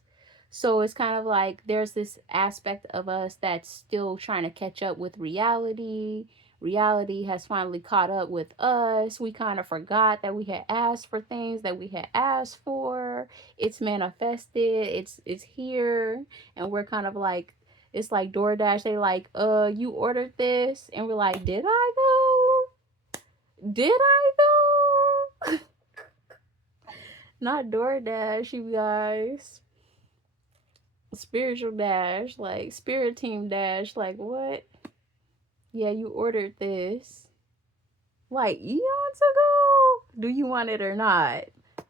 So it's kind of like there's this aspect of us that's still trying to catch up with reality. Reality has finally caught up with us. We kind of forgot that we had asked for things that we had asked for. It's manifested. It's here, and we're kind of like, it's like DoorDash. They like, you ordered this, and we're like, did I though? Did I though? Not DoorDash, you guys. Spiritual Dash, like Spirit Team Dash, like what? Yeah, you ordered this like eons ago. Do you want it or not?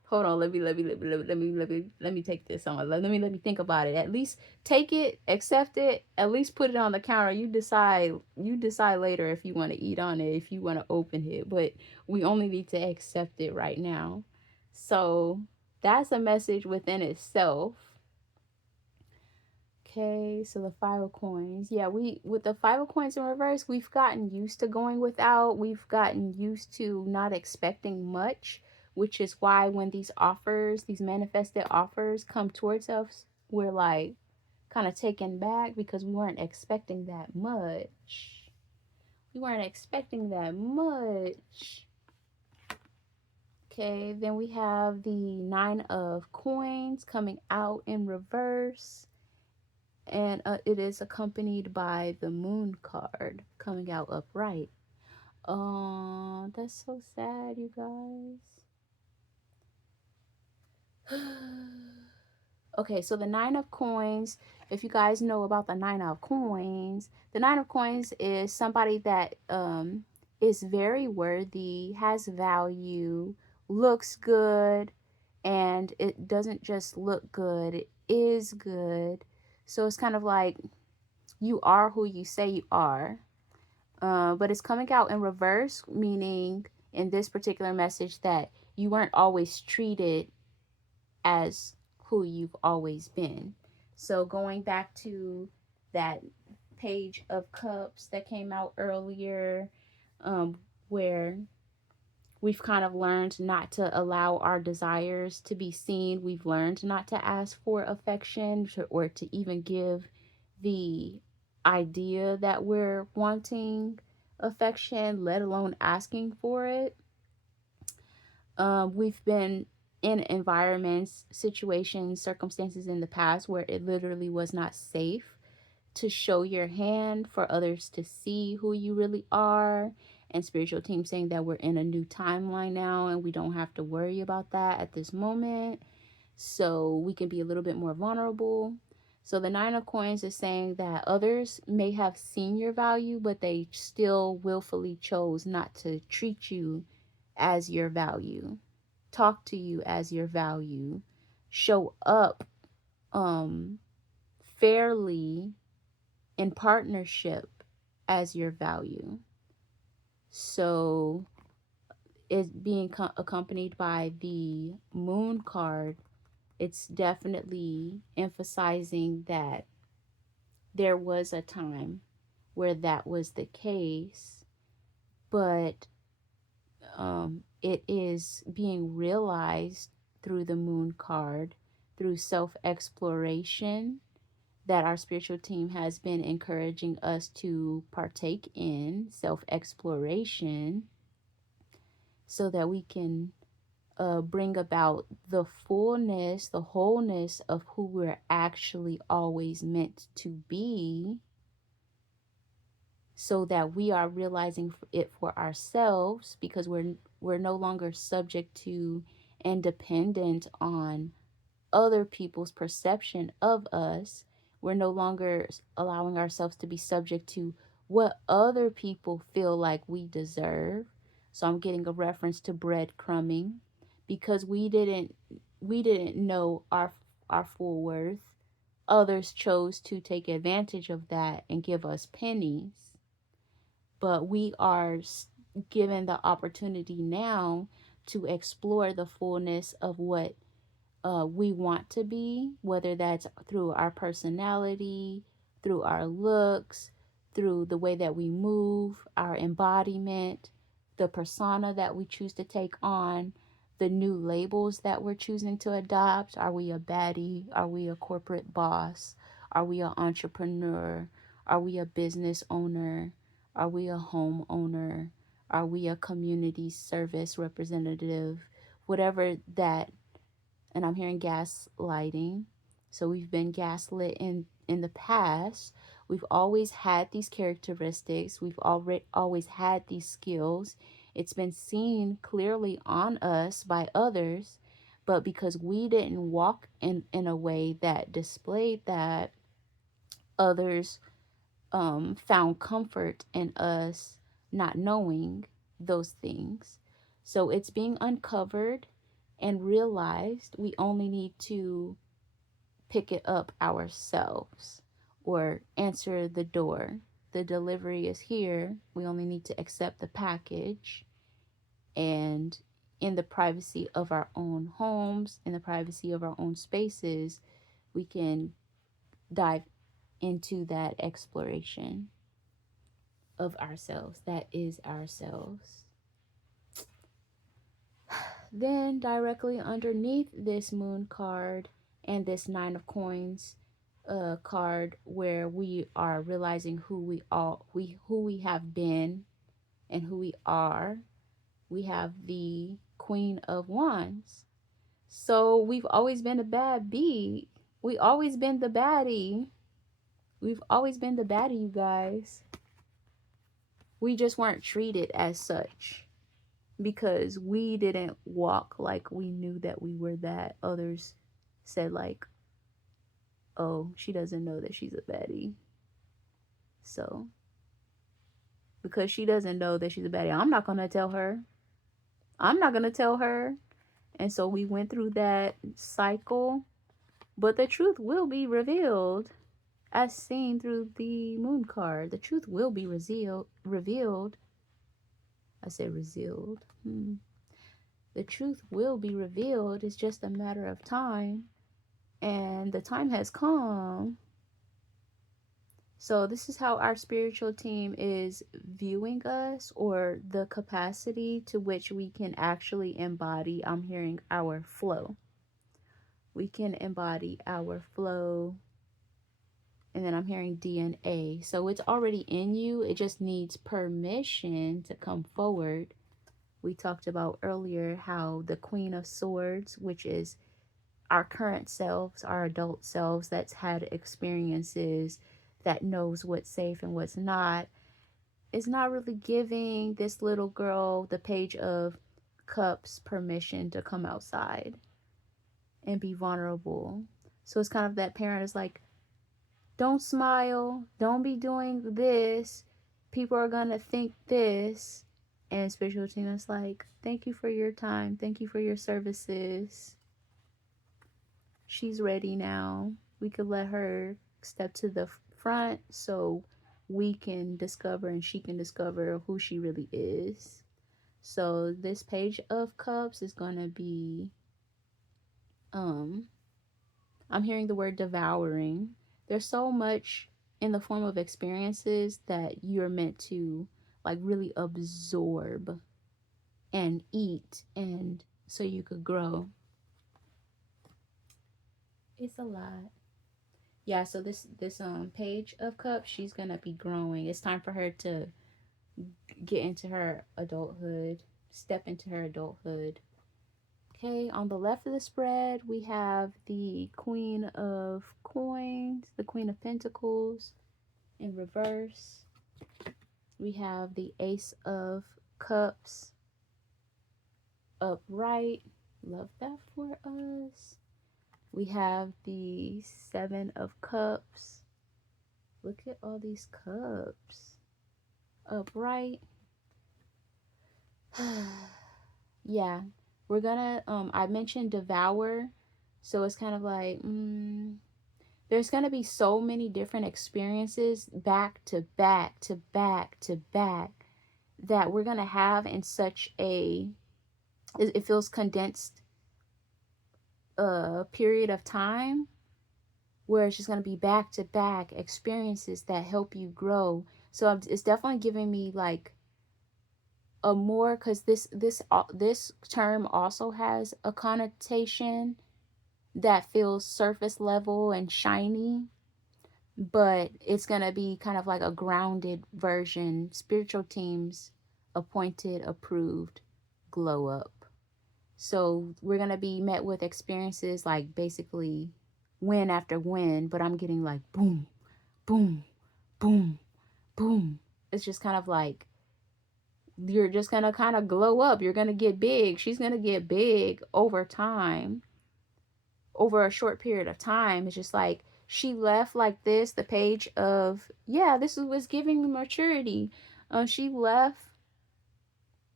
Hold on, let me take this on. Let me think about it. At least take it, accept it, at least put it on the counter. You decide later if you want to eat on it, if you want to open it, but we only need to accept it right now. So that's a message within itself. Okay, so the 5 of coins. Yeah, with the 5 of coins in reverse, we've gotten used to going without. We've gotten used to not expecting much, which is why when these offers, these manifested offers come towards us, we're like kind of taken back because we weren't expecting that much. We weren't expecting that much. Okay, then we have the 9 of coins coming out in reverse. And it is accompanied by the moon card coming out upright. Oh, that's so sad, you guys. Okay, so the 9 of coins, if you guys know about the 9 of coins, the 9 of coins is somebody that is very worthy, has value, looks good, and it doesn't just look good, it is good. So it's kind of like you are who you say you are. But it's coming out in reverse, meaning in this particular message that you weren't always treated as who you've always been. So going back to that page of cups that came out earlier, where we've kind of learned not to allow our desires to be seen. We've learned not to ask for affection or to even give the idea that we're wanting affection, let alone asking for it. We've been in environments, situations, circumstances in the past where it literally was not safe to show your hand for others to see who you really are. And spiritual team saying that we're in a new timeline now and we don't have to worry about that at this moment. So we can be a little bit more vulnerable. So the Nine of Coins is saying that others may have seen your value, but they still willfully chose not to treat you as your value, talk to you as your value, show up um fairly in partnership as your value. So it's being accompanied by the moon card. It's definitely emphasizing that there was a time where that was the case, but it is being realized through the moon card, through self exploration, that our spiritual team has been encouraging us to partake in self exploration so that we can bring about the fullness, the wholeness of who we're actually always meant to be, so that we are realizing it for ourselves, because we're no longer subject to and dependent on other people's perception of us. We're no longer allowing ourselves to be subject to what other people feel like we deserve. So I'm getting a reference to breadcrumbing, because we didn't know our full worth. Others chose to take advantage of that and give us pennies. But we are given the opportunity now to explore the fullness of what we want to be, whether that's through our personality, through our looks, through the way that we move, our embodiment, the persona that we choose to take on, the new labels that we're choosing to adopt. Are we a baddie? Are we a corporate boss? Are we an entrepreneur? Are we a business owner? Are we a homeowner? Are we a community service representative? Whatever that, and I'm hearing gaslighting. So we've been gaslit in the past. We've always had these characteristics. We've always had these skills. It's been seen clearly on us by others, but because we didn't walk in a way that displayed that, others found comfort in us not knowing those things. So it's being uncovered and realized. We only need to pick it up ourselves or answer the door. The delivery is here. We only need to accept the package, and in the privacy of our own homes, in the privacy of our own spaces, we can dive into that exploration of ourselves. That is ourselves. Then directly underneath this moon card and this nine of coins card, where we are realizing who we have been and who we are, we have the Queen of Wands. So we've always been a bad bee. We always been the baddie. We've always been the baddie, you guys. We just weren't treated as such because we didn't walk like we knew that we were that. Others said like, oh, she doesn't know that she's a baddie. So because she doesn't know that she's a baddie, I'm not going to tell her. I'm not going to tell her. And so we went through that cycle. But the truth will be revealed, as seen through the moon card. The truth will be revealed. I said revealed. The truth will be revealed. It's just a matter of time. And the time has come. So this is how our spiritual team is viewing us, or the capacity to which we can actually embody. I'm hearing our flow. We can embody our flow. And then I'm hearing DNA. So it's already in you. It just needs permission to come forward. We talked about earlier how the Queen of Swords, which is our current selves, our adult selves that's had experiences, that knows what's safe and what's not, is not really giving this little girl, the Page of Cups, permission to come outside and be vulnerable. So it's kind of that parent is like, Don't smile. Don't be doing this. People are going to think this. And spiritual team is like, thank you for your time. Thank you for your services. She's ready now. We could let her step to the front so we can discover and she can discover who she really is. So this page of cups is going to be I'm hearing the word devouring. There's so much in the form of experiences that you're meant to like really absorb and eat and so you could grow. It's a lot. Yeah, so this page of cups, she's going to be growing. It's time for her to get into her adulthood, step into her adulthood. Okay, on the left of the spread, we have the Queen of Coins, the Queen of Pentacles in reverse. We have the Ace of Cups upright. Love that for us. We have the Seven of Cups. Look at all these cups upright. Yeah, we're gonna I mentioned devour, so it's kind of like there's gonna be so many different experiences back to back to back to back that we're gonna have in such a it feels condensed period of time where it's just gonna be back to back experiences that help you grow. So it's definitely giving me like a more, because this term also has a connotation that feels surface level and shiny, but it's going to be kind of like a grounded version. Spiritual teams appointed, approved, glow up. So we're going to be met with experiences like basically win after win, but I'm getting like boom, boom, boom, boom. It's just kind of like you're just going to kind of glow up. You're going to get big. She's going to get big over time, over a short period of time. It's just like she left like this, the page of, yeah, this was giving me maturity. She left.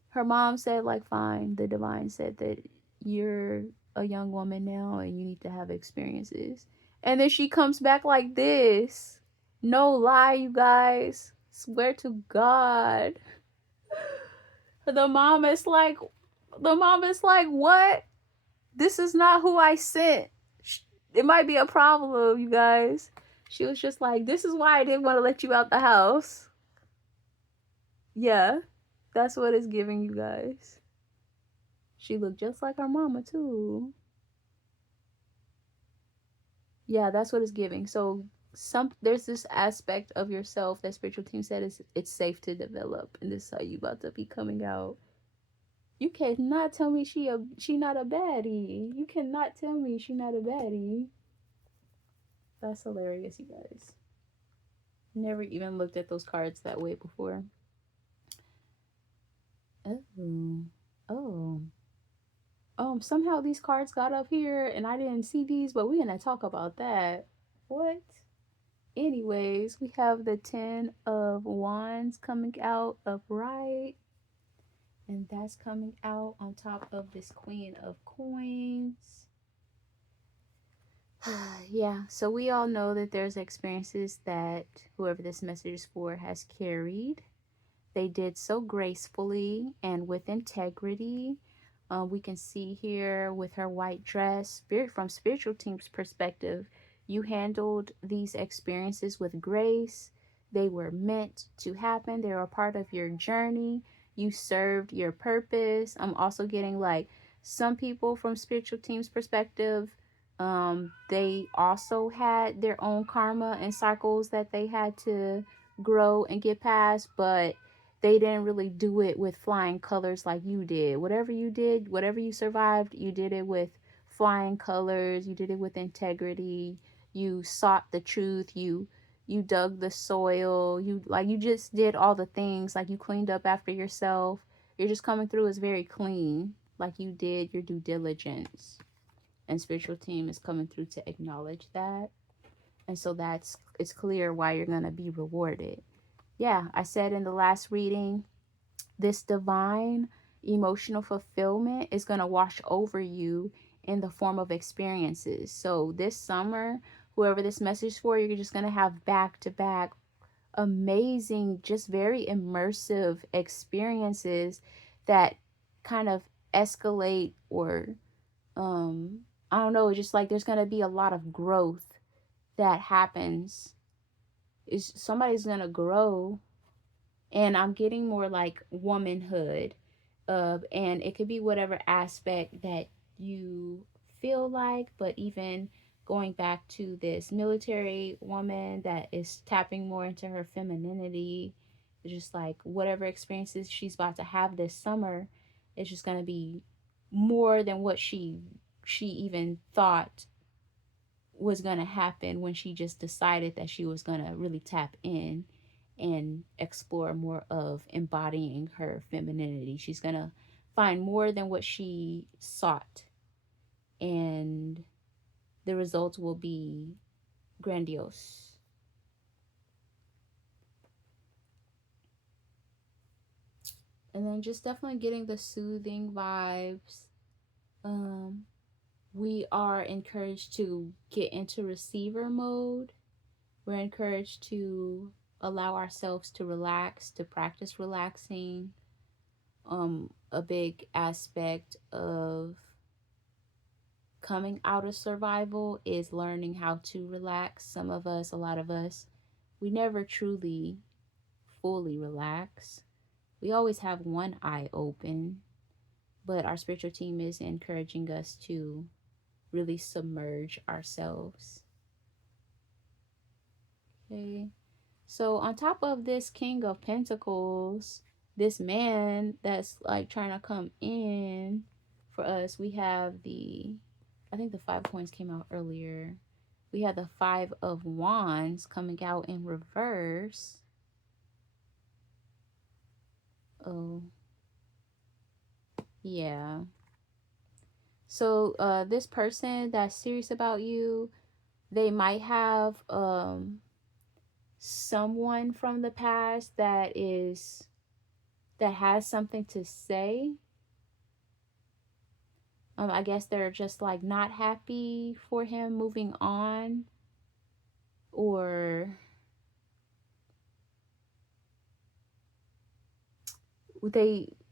Her mom said, like, fine. The divine said that you're a young woman now and you need to have experiences. And then she comes back like this. No lie, you guys. Swear to God. The mom is like, what? This is not who I sent. It might be a problem, you guys. She was just like, this is why I didn't want to let you out the house. Yeah, that's what it's giving, you guys. She looked just like her mama, too. Yeah, that's what it's giving. So there's this aspect of yourself that spiritual team said it's safe to develop, and this is how you about to be coming out. You cannot tell me she not a baddie. You cannot tell me she not a baddie. That's hilarious, you guys. Never even looked at those cards that way before. Oh. Oh. Somehow these cards got up here and I didn't see these, but we're gonna talk about that. What? Anyways, we have the 10 of Wands coming out upright. And that's coming out on top of this Queen of Coins. Yeah, so we all know that there's experiences that whoever this message is for has carried. They did so gracefully and with integrity. We can see here with her white dress, from spiritual team's perspective, you handled these experiences with grace. They were meant to happen. They were a part of your journey. You served your purpose. I'm also getting like some people from spiritual team's perspective, they also had their own karma and cycles that they had to grow and get past, but they didn't really do it with flying colors like you did. Whatever you did, whatever you survived, you did it with flying colors. You did it with integrity. You sought the truth. You dug the soil. You just did all the things. Like you cleaned up after yourself. You're just coming through as very clean. Like you did your due diligence. And spiritual team is coming through to acknowledge that. And so it's clear why you're going to be rewarded. Yeah, I said in the last reading, this divine emotional fulfillment is going to wash over you in the form of experiences. So this summer, whoever this message is for, you're just going to have back to back amazing, just very immersive experiences that kind of escalate or I don't know, just like there's going to be a lot of growth that happens. Is somebody's going to grow, and I'm getting more like womanhood and it could be whatever aspect that you feel like, but even going back to this military woman that is tapping more into her femininity, just like whatever experiences she's about to have this summer, it's just going to be more than what she even thought was going to happen when she just decided that she was going to really tap in and explore more of embodying her femininity. She's going to find more than what she sought, and the results will be grandiose. And then just definitely getting the soothing vibes. Um, we are encouraged to get into receiver mode. We're encouraged to allow ourselves to relax, to practice relaxing. A big aspect of coming out of survival is learning how to relax. Some of us, a lot of us, we never truly fully relax. We always have one eye open, but our spiritual team is encouraging us to really submerge ourselves. Okay. So, on top of this King of Pentacles, this man that's like trying to come in for us, we have I think the 5 coins came out earlier. We have the 5 of Wands coming out in reverse. Oh, yeah. So, this person that's serious about you, they might have someone from the past that has something to say. I guess they're just like not happy for him moving on, or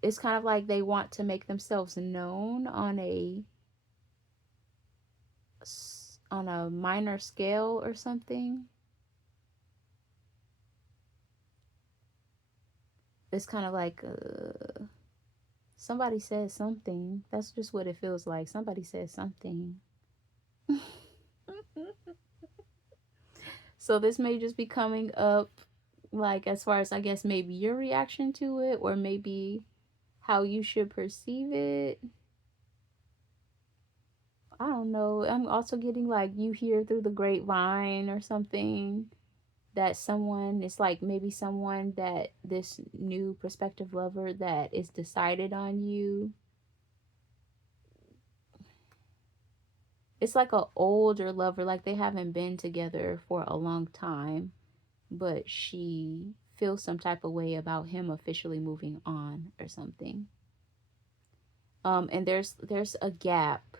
it's kind of like they want to make themselves known on a minor scale or something. It's kind of like somebody said something. That's just what it feels like. Somebody said something. So this may just be coming up, like, as far as I guess maybe your reaction to it, or maybe how you should perceive it. I don't know. I'm also getting like you hear through the grapevine or something that someone, it's like maybe someone that this new prospective lover that is decided on you. It's like a older lover, like they haven't been together for a long time, but she feels some type of way about him officially moving on or something. And there's a gap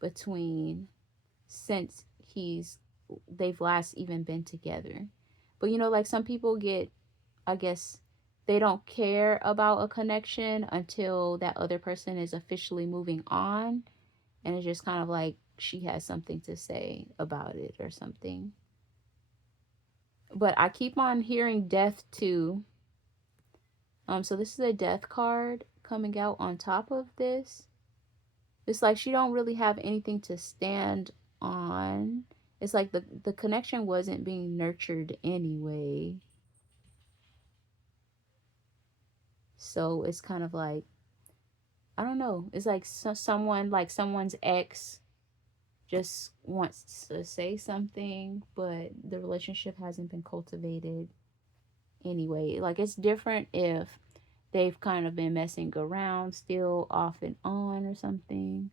between since they've last even been together. But like some people get, I guess, they don't care about a connection until that other person is officially moving on, and it's just kind of like she has something to say about it or something. But I keep on hearing death too. So this is a death card coming out on top of this. It's like she don't really have anything to stand on. It's like the connection wasn't being nurtured anyway. So it's kind of like, I don't know. It's like someone, like someone's ex just wants to say something, but the relationship hasn't been cultivated anyway. Like it's different if they've kind of been messing around still off and on or something.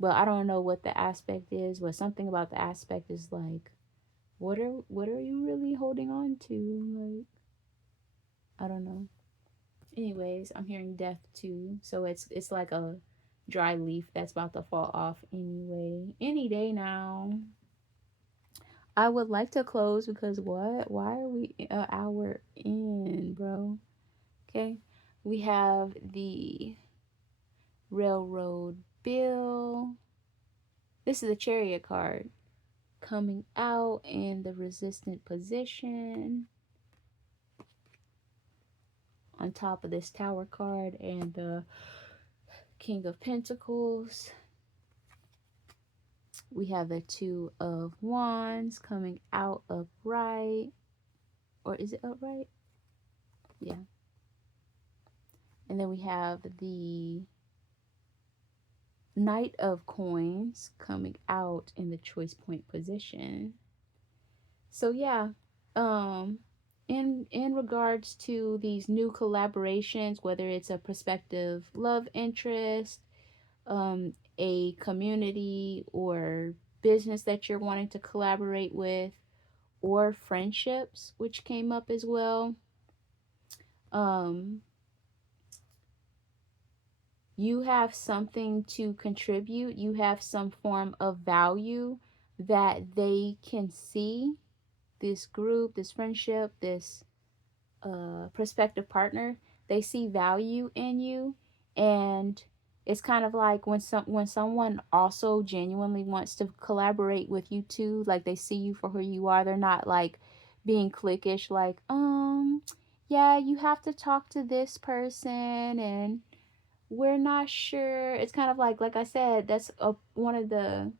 But I don't know what the aspect is, but something about the aspect is like, what are you really holding on to? Like, I don't know. Anyways, I'm hearing death too. So it's like a dry leaf that's about to fall off anyway. Any day now. I would like to close because what? Why are we an hour in, bro? Okay. We have the railroad bill. This is a chariot card coming out in the resistant position on top of this tower card and the King of Pentacles. We have the Two of Wands coming out upright. Or is it upright? Yeah. And then we have the Knight of Coins coming out in the choice point position. So yeah, in regards to these new collaborations, whether it's a prospective love interest, a community or business that you're wanting to collaborate with, or friendships, which came up as well. Um, you have something to contribute, you have some form of value that they can see. This group, this friendship, this prospective partner, they see value in you. And it's kind of like when someone also genuinely wants to collaborate with you too, like they see you for who you are. They're not like being cliquish, like yeah, you have to talk to this person and we're not sure. It's kind of like I said, that's one of the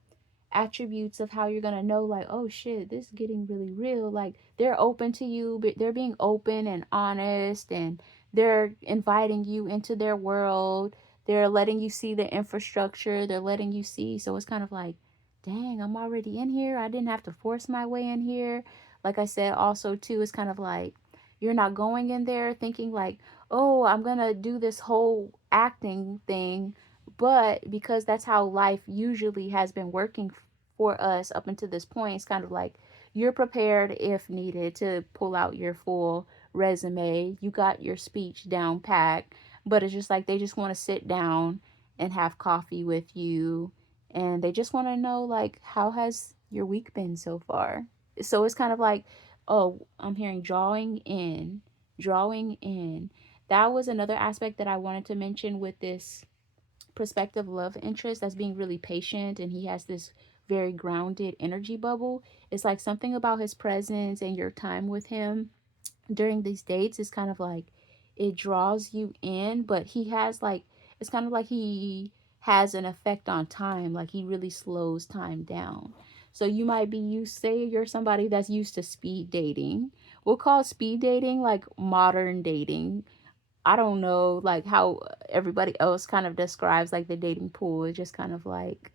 attributes of how you're gonna know, like, oh shit, this is getting really real. Like, they're open to you, but they're being open and honest, and they're inviting you into their world. They're letting you see the infrastructure, they're letting you see. So it's kind of like, dang, I'm already in here, I didn't have to force my way in here. Like I said, also too, it's kind of like you're not going in there thinking like, oh, I'm gonna do this whole acting thing. But because that's how life usually has been working for us up until this point, it's kind of like you're prepared if needed to pull out your full resume. You got your speech down packed, but it's just like they just want to sit down and have coffee with you, and they just want to know, like, how has your week been so far? So it's kind of like, oh, I'm hearing drawing in, drawing in. That was another aspect that I wanted to mention with this prospective love interest that's being really patient, and he has this very grounded energy bubble. It's like something about his presence and your time with him during these dates is kind of like it draws you in, but he has like, it's kind of like he has an effect on time, like he really slows time down. So you might be used, say you're somebody that's used to speed dating, we'll call speed dating like modern dating. I don't know like how everybody else kind of describes like the dating pool. It's just kind of like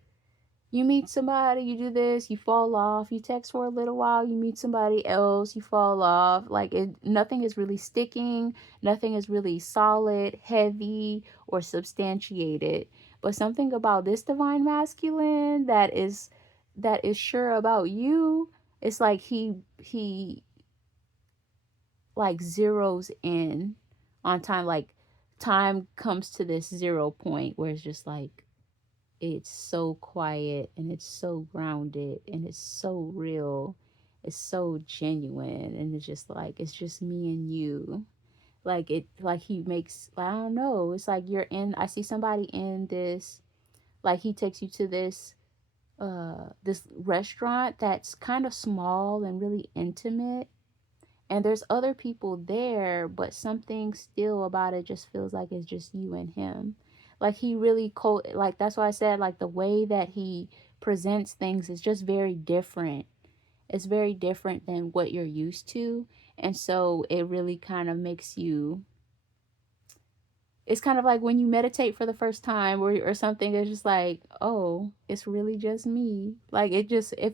you meet somebody, you do this, you fall off, you text for a little while, you meet somebody else, you fall off. Like it, nothing is really sticking, nothing is really solid, heavy, or substantiated. But something about this divine masculine that is sure about you, it's like he like zeroes in on time. Like time comes to this zero point where it's just like it's so quiet and it's so grounded and it's so real, it's so genuine, and it's just like it's just me and you. Like it, like he makes, I don't know, it's like you're in, I see somebody in this, like he takes you to this restaurant that's kind of small and really intimate, and there's other people there, but something still about it just feels like it's just you and him. Like he really like that's why I said like the way that he presents things is just very different. It's very different than what you're used to. And so it really kind of makes you, it's kind of like when you meditate for the first time, or something, it's just like, oh, it's really just me. Like it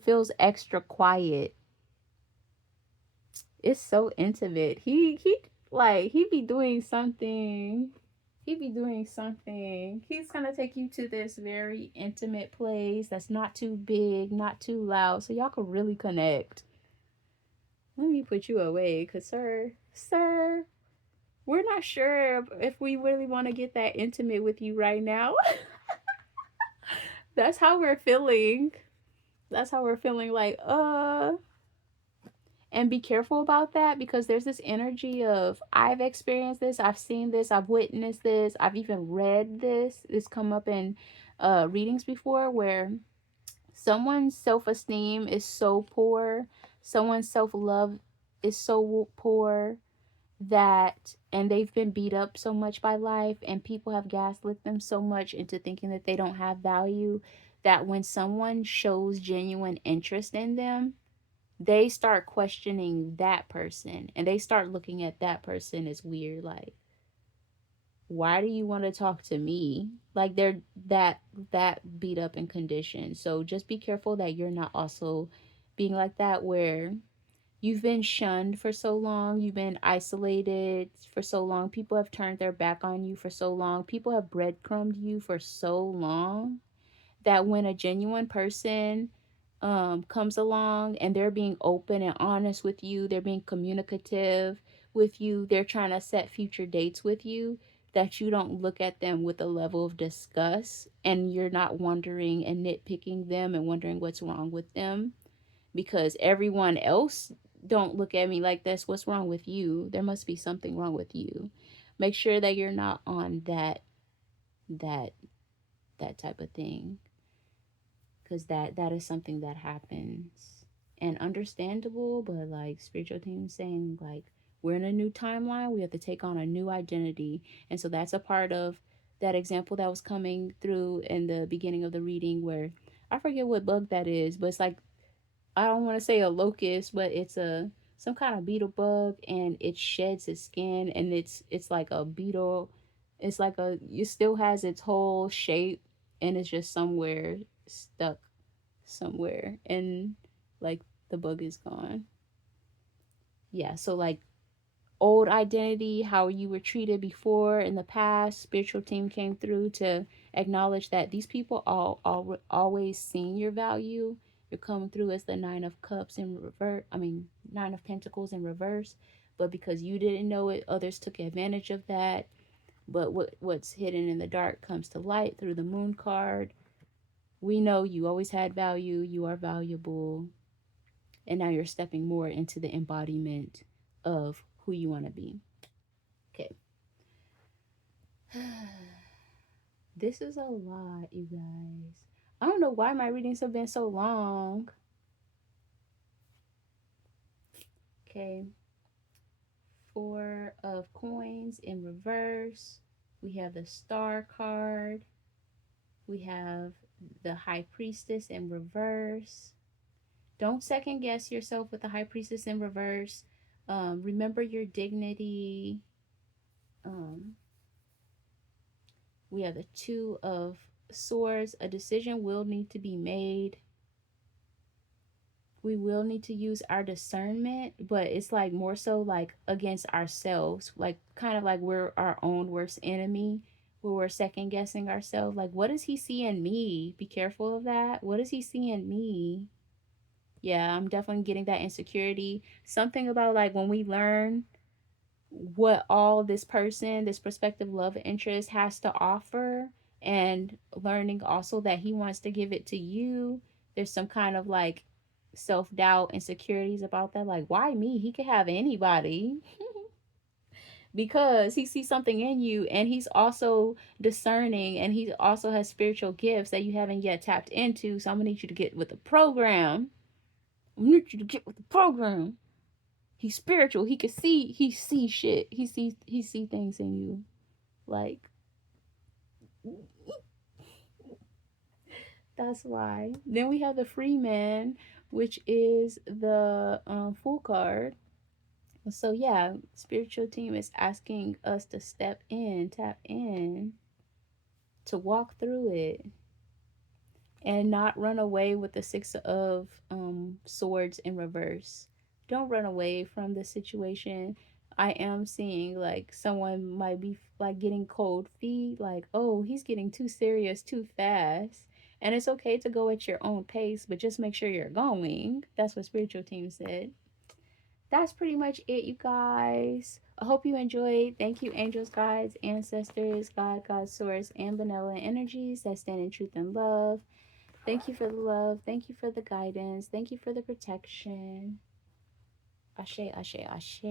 feels extra quiet. It's so intimate. He like he be doing something. He be doing something. He's gonna take you to this very intimate place that's not too big, not too loud, so y'all can really connect. Let me put you away, cause sir, we're not sure if we really want to get that intimate with you right now. That's how we're feeling. That's how we're feeling. Like, and be careful about that because there's this energy of I've experienced this, I've seen this, I've witnessed this, I've even read this. It's come up in readings before where someone's self-esteem is so poor, someone's self-love is so poor that, and they've been beat up so much by life and people have gaslit them so much into thinking that they don't have value, that when someone shows genuine interest in them, they start questioning that person and they start looking at that person as weird. Like, why do you want to talk to me? Like, they're that beat up and conditioned. So just be careful that you're not also being like that, where you've been shunned for so long, you've been isolated for so long, people have turned their back on you for so long, people have breadcrumbed you for so long, that when a genuine person comes along and they're being open and honest with you, they're being communicative with you, they're trying to set future dates with you, that you don't look at them with a level of disgust and you're not wondering and nitpicking them and wondering what's wrong with them because everyone else don't look at me like this. What's wrong with you? There must be something wrong with you. Make sure that you're not on that that type of thing, because that is something that happens and understandable. But like spiritual team saying, like, we're in a new timeline, we have to take on a new identity. And so that's a part of that example that was coming through in the beginning of the reading, where I forget what bug that is, but it's like, I don't want to say a locust, but it's a some kind of beetle bug, and it sheds its skin, and it's like a beetle. It's like a, it still has its whole shape, and it's just somewhere stuck somewhere, and like the bug is gone. Yeah, so like old identity, how you were treated before in the past, spiritual team came through to acknowledge that these people all always seen your value. You're coming through as the nine of cups in reverse, I mean nine of pentacles in reverse, but because you didn't know it, others took advantage of that. But what's hidden in the dark comes to light through the moon card. We know you always had value, you are valuable, and now you're stepping more into the embodiment of who you want to be. Okay. This is a lot, you guys. I don't know why my readings have been so long. Okay. Four of coins in reverse. We have the star card. We have the high priestess in reverse. Don't second guess yourself with the high priestess in reverse. Remember your dignity. Um, we have the two of swords. A decision will need to be made. We will need to use our discernment, but it's like more so like against ourselves, like kind of like we're our own worst enemy, where we're second guessing ourselves. Like, what does he see in me? Be careful of that. What does he see in me? Yeah, I'm definitely getting that insecurity. Something about like when we learn what all this person, this prospective love interest has to offer, and learning also that he wants to give it to you, there's some kind of like self doubt, insecurities about that. Like, why me? He could have anybody. Because he sees something in you, and he's also discerning, and he also has spiritual gifts that you haven't yet tapped into. So I'm gonna need you to get with the program. I need you to get with the program. He's spiritual. He can see. He sees shit. He see things in you. Like, that's why. Then we have the free man, which is the full card. So yeah, spiritual team is asking us to step in, tap in, to walk through it, and not run away with the six of swords in reverse. Don't run away from the situation. I am seeing like someone might be like getting cold feet, like, oh, he's getting too serious too fast. And it's okay to go at your own pace, but just make sure you're going. That's what spiritual team said. that's pretty much it, you guys. I hope you enjoyed. Thank you, angels, guides, ancestors, God, God, source, and benevolent energies that stand in truth and love. Thank you for the love. Thank you for the guidance. Thank you for the protection. Ashe, ashe, ashe.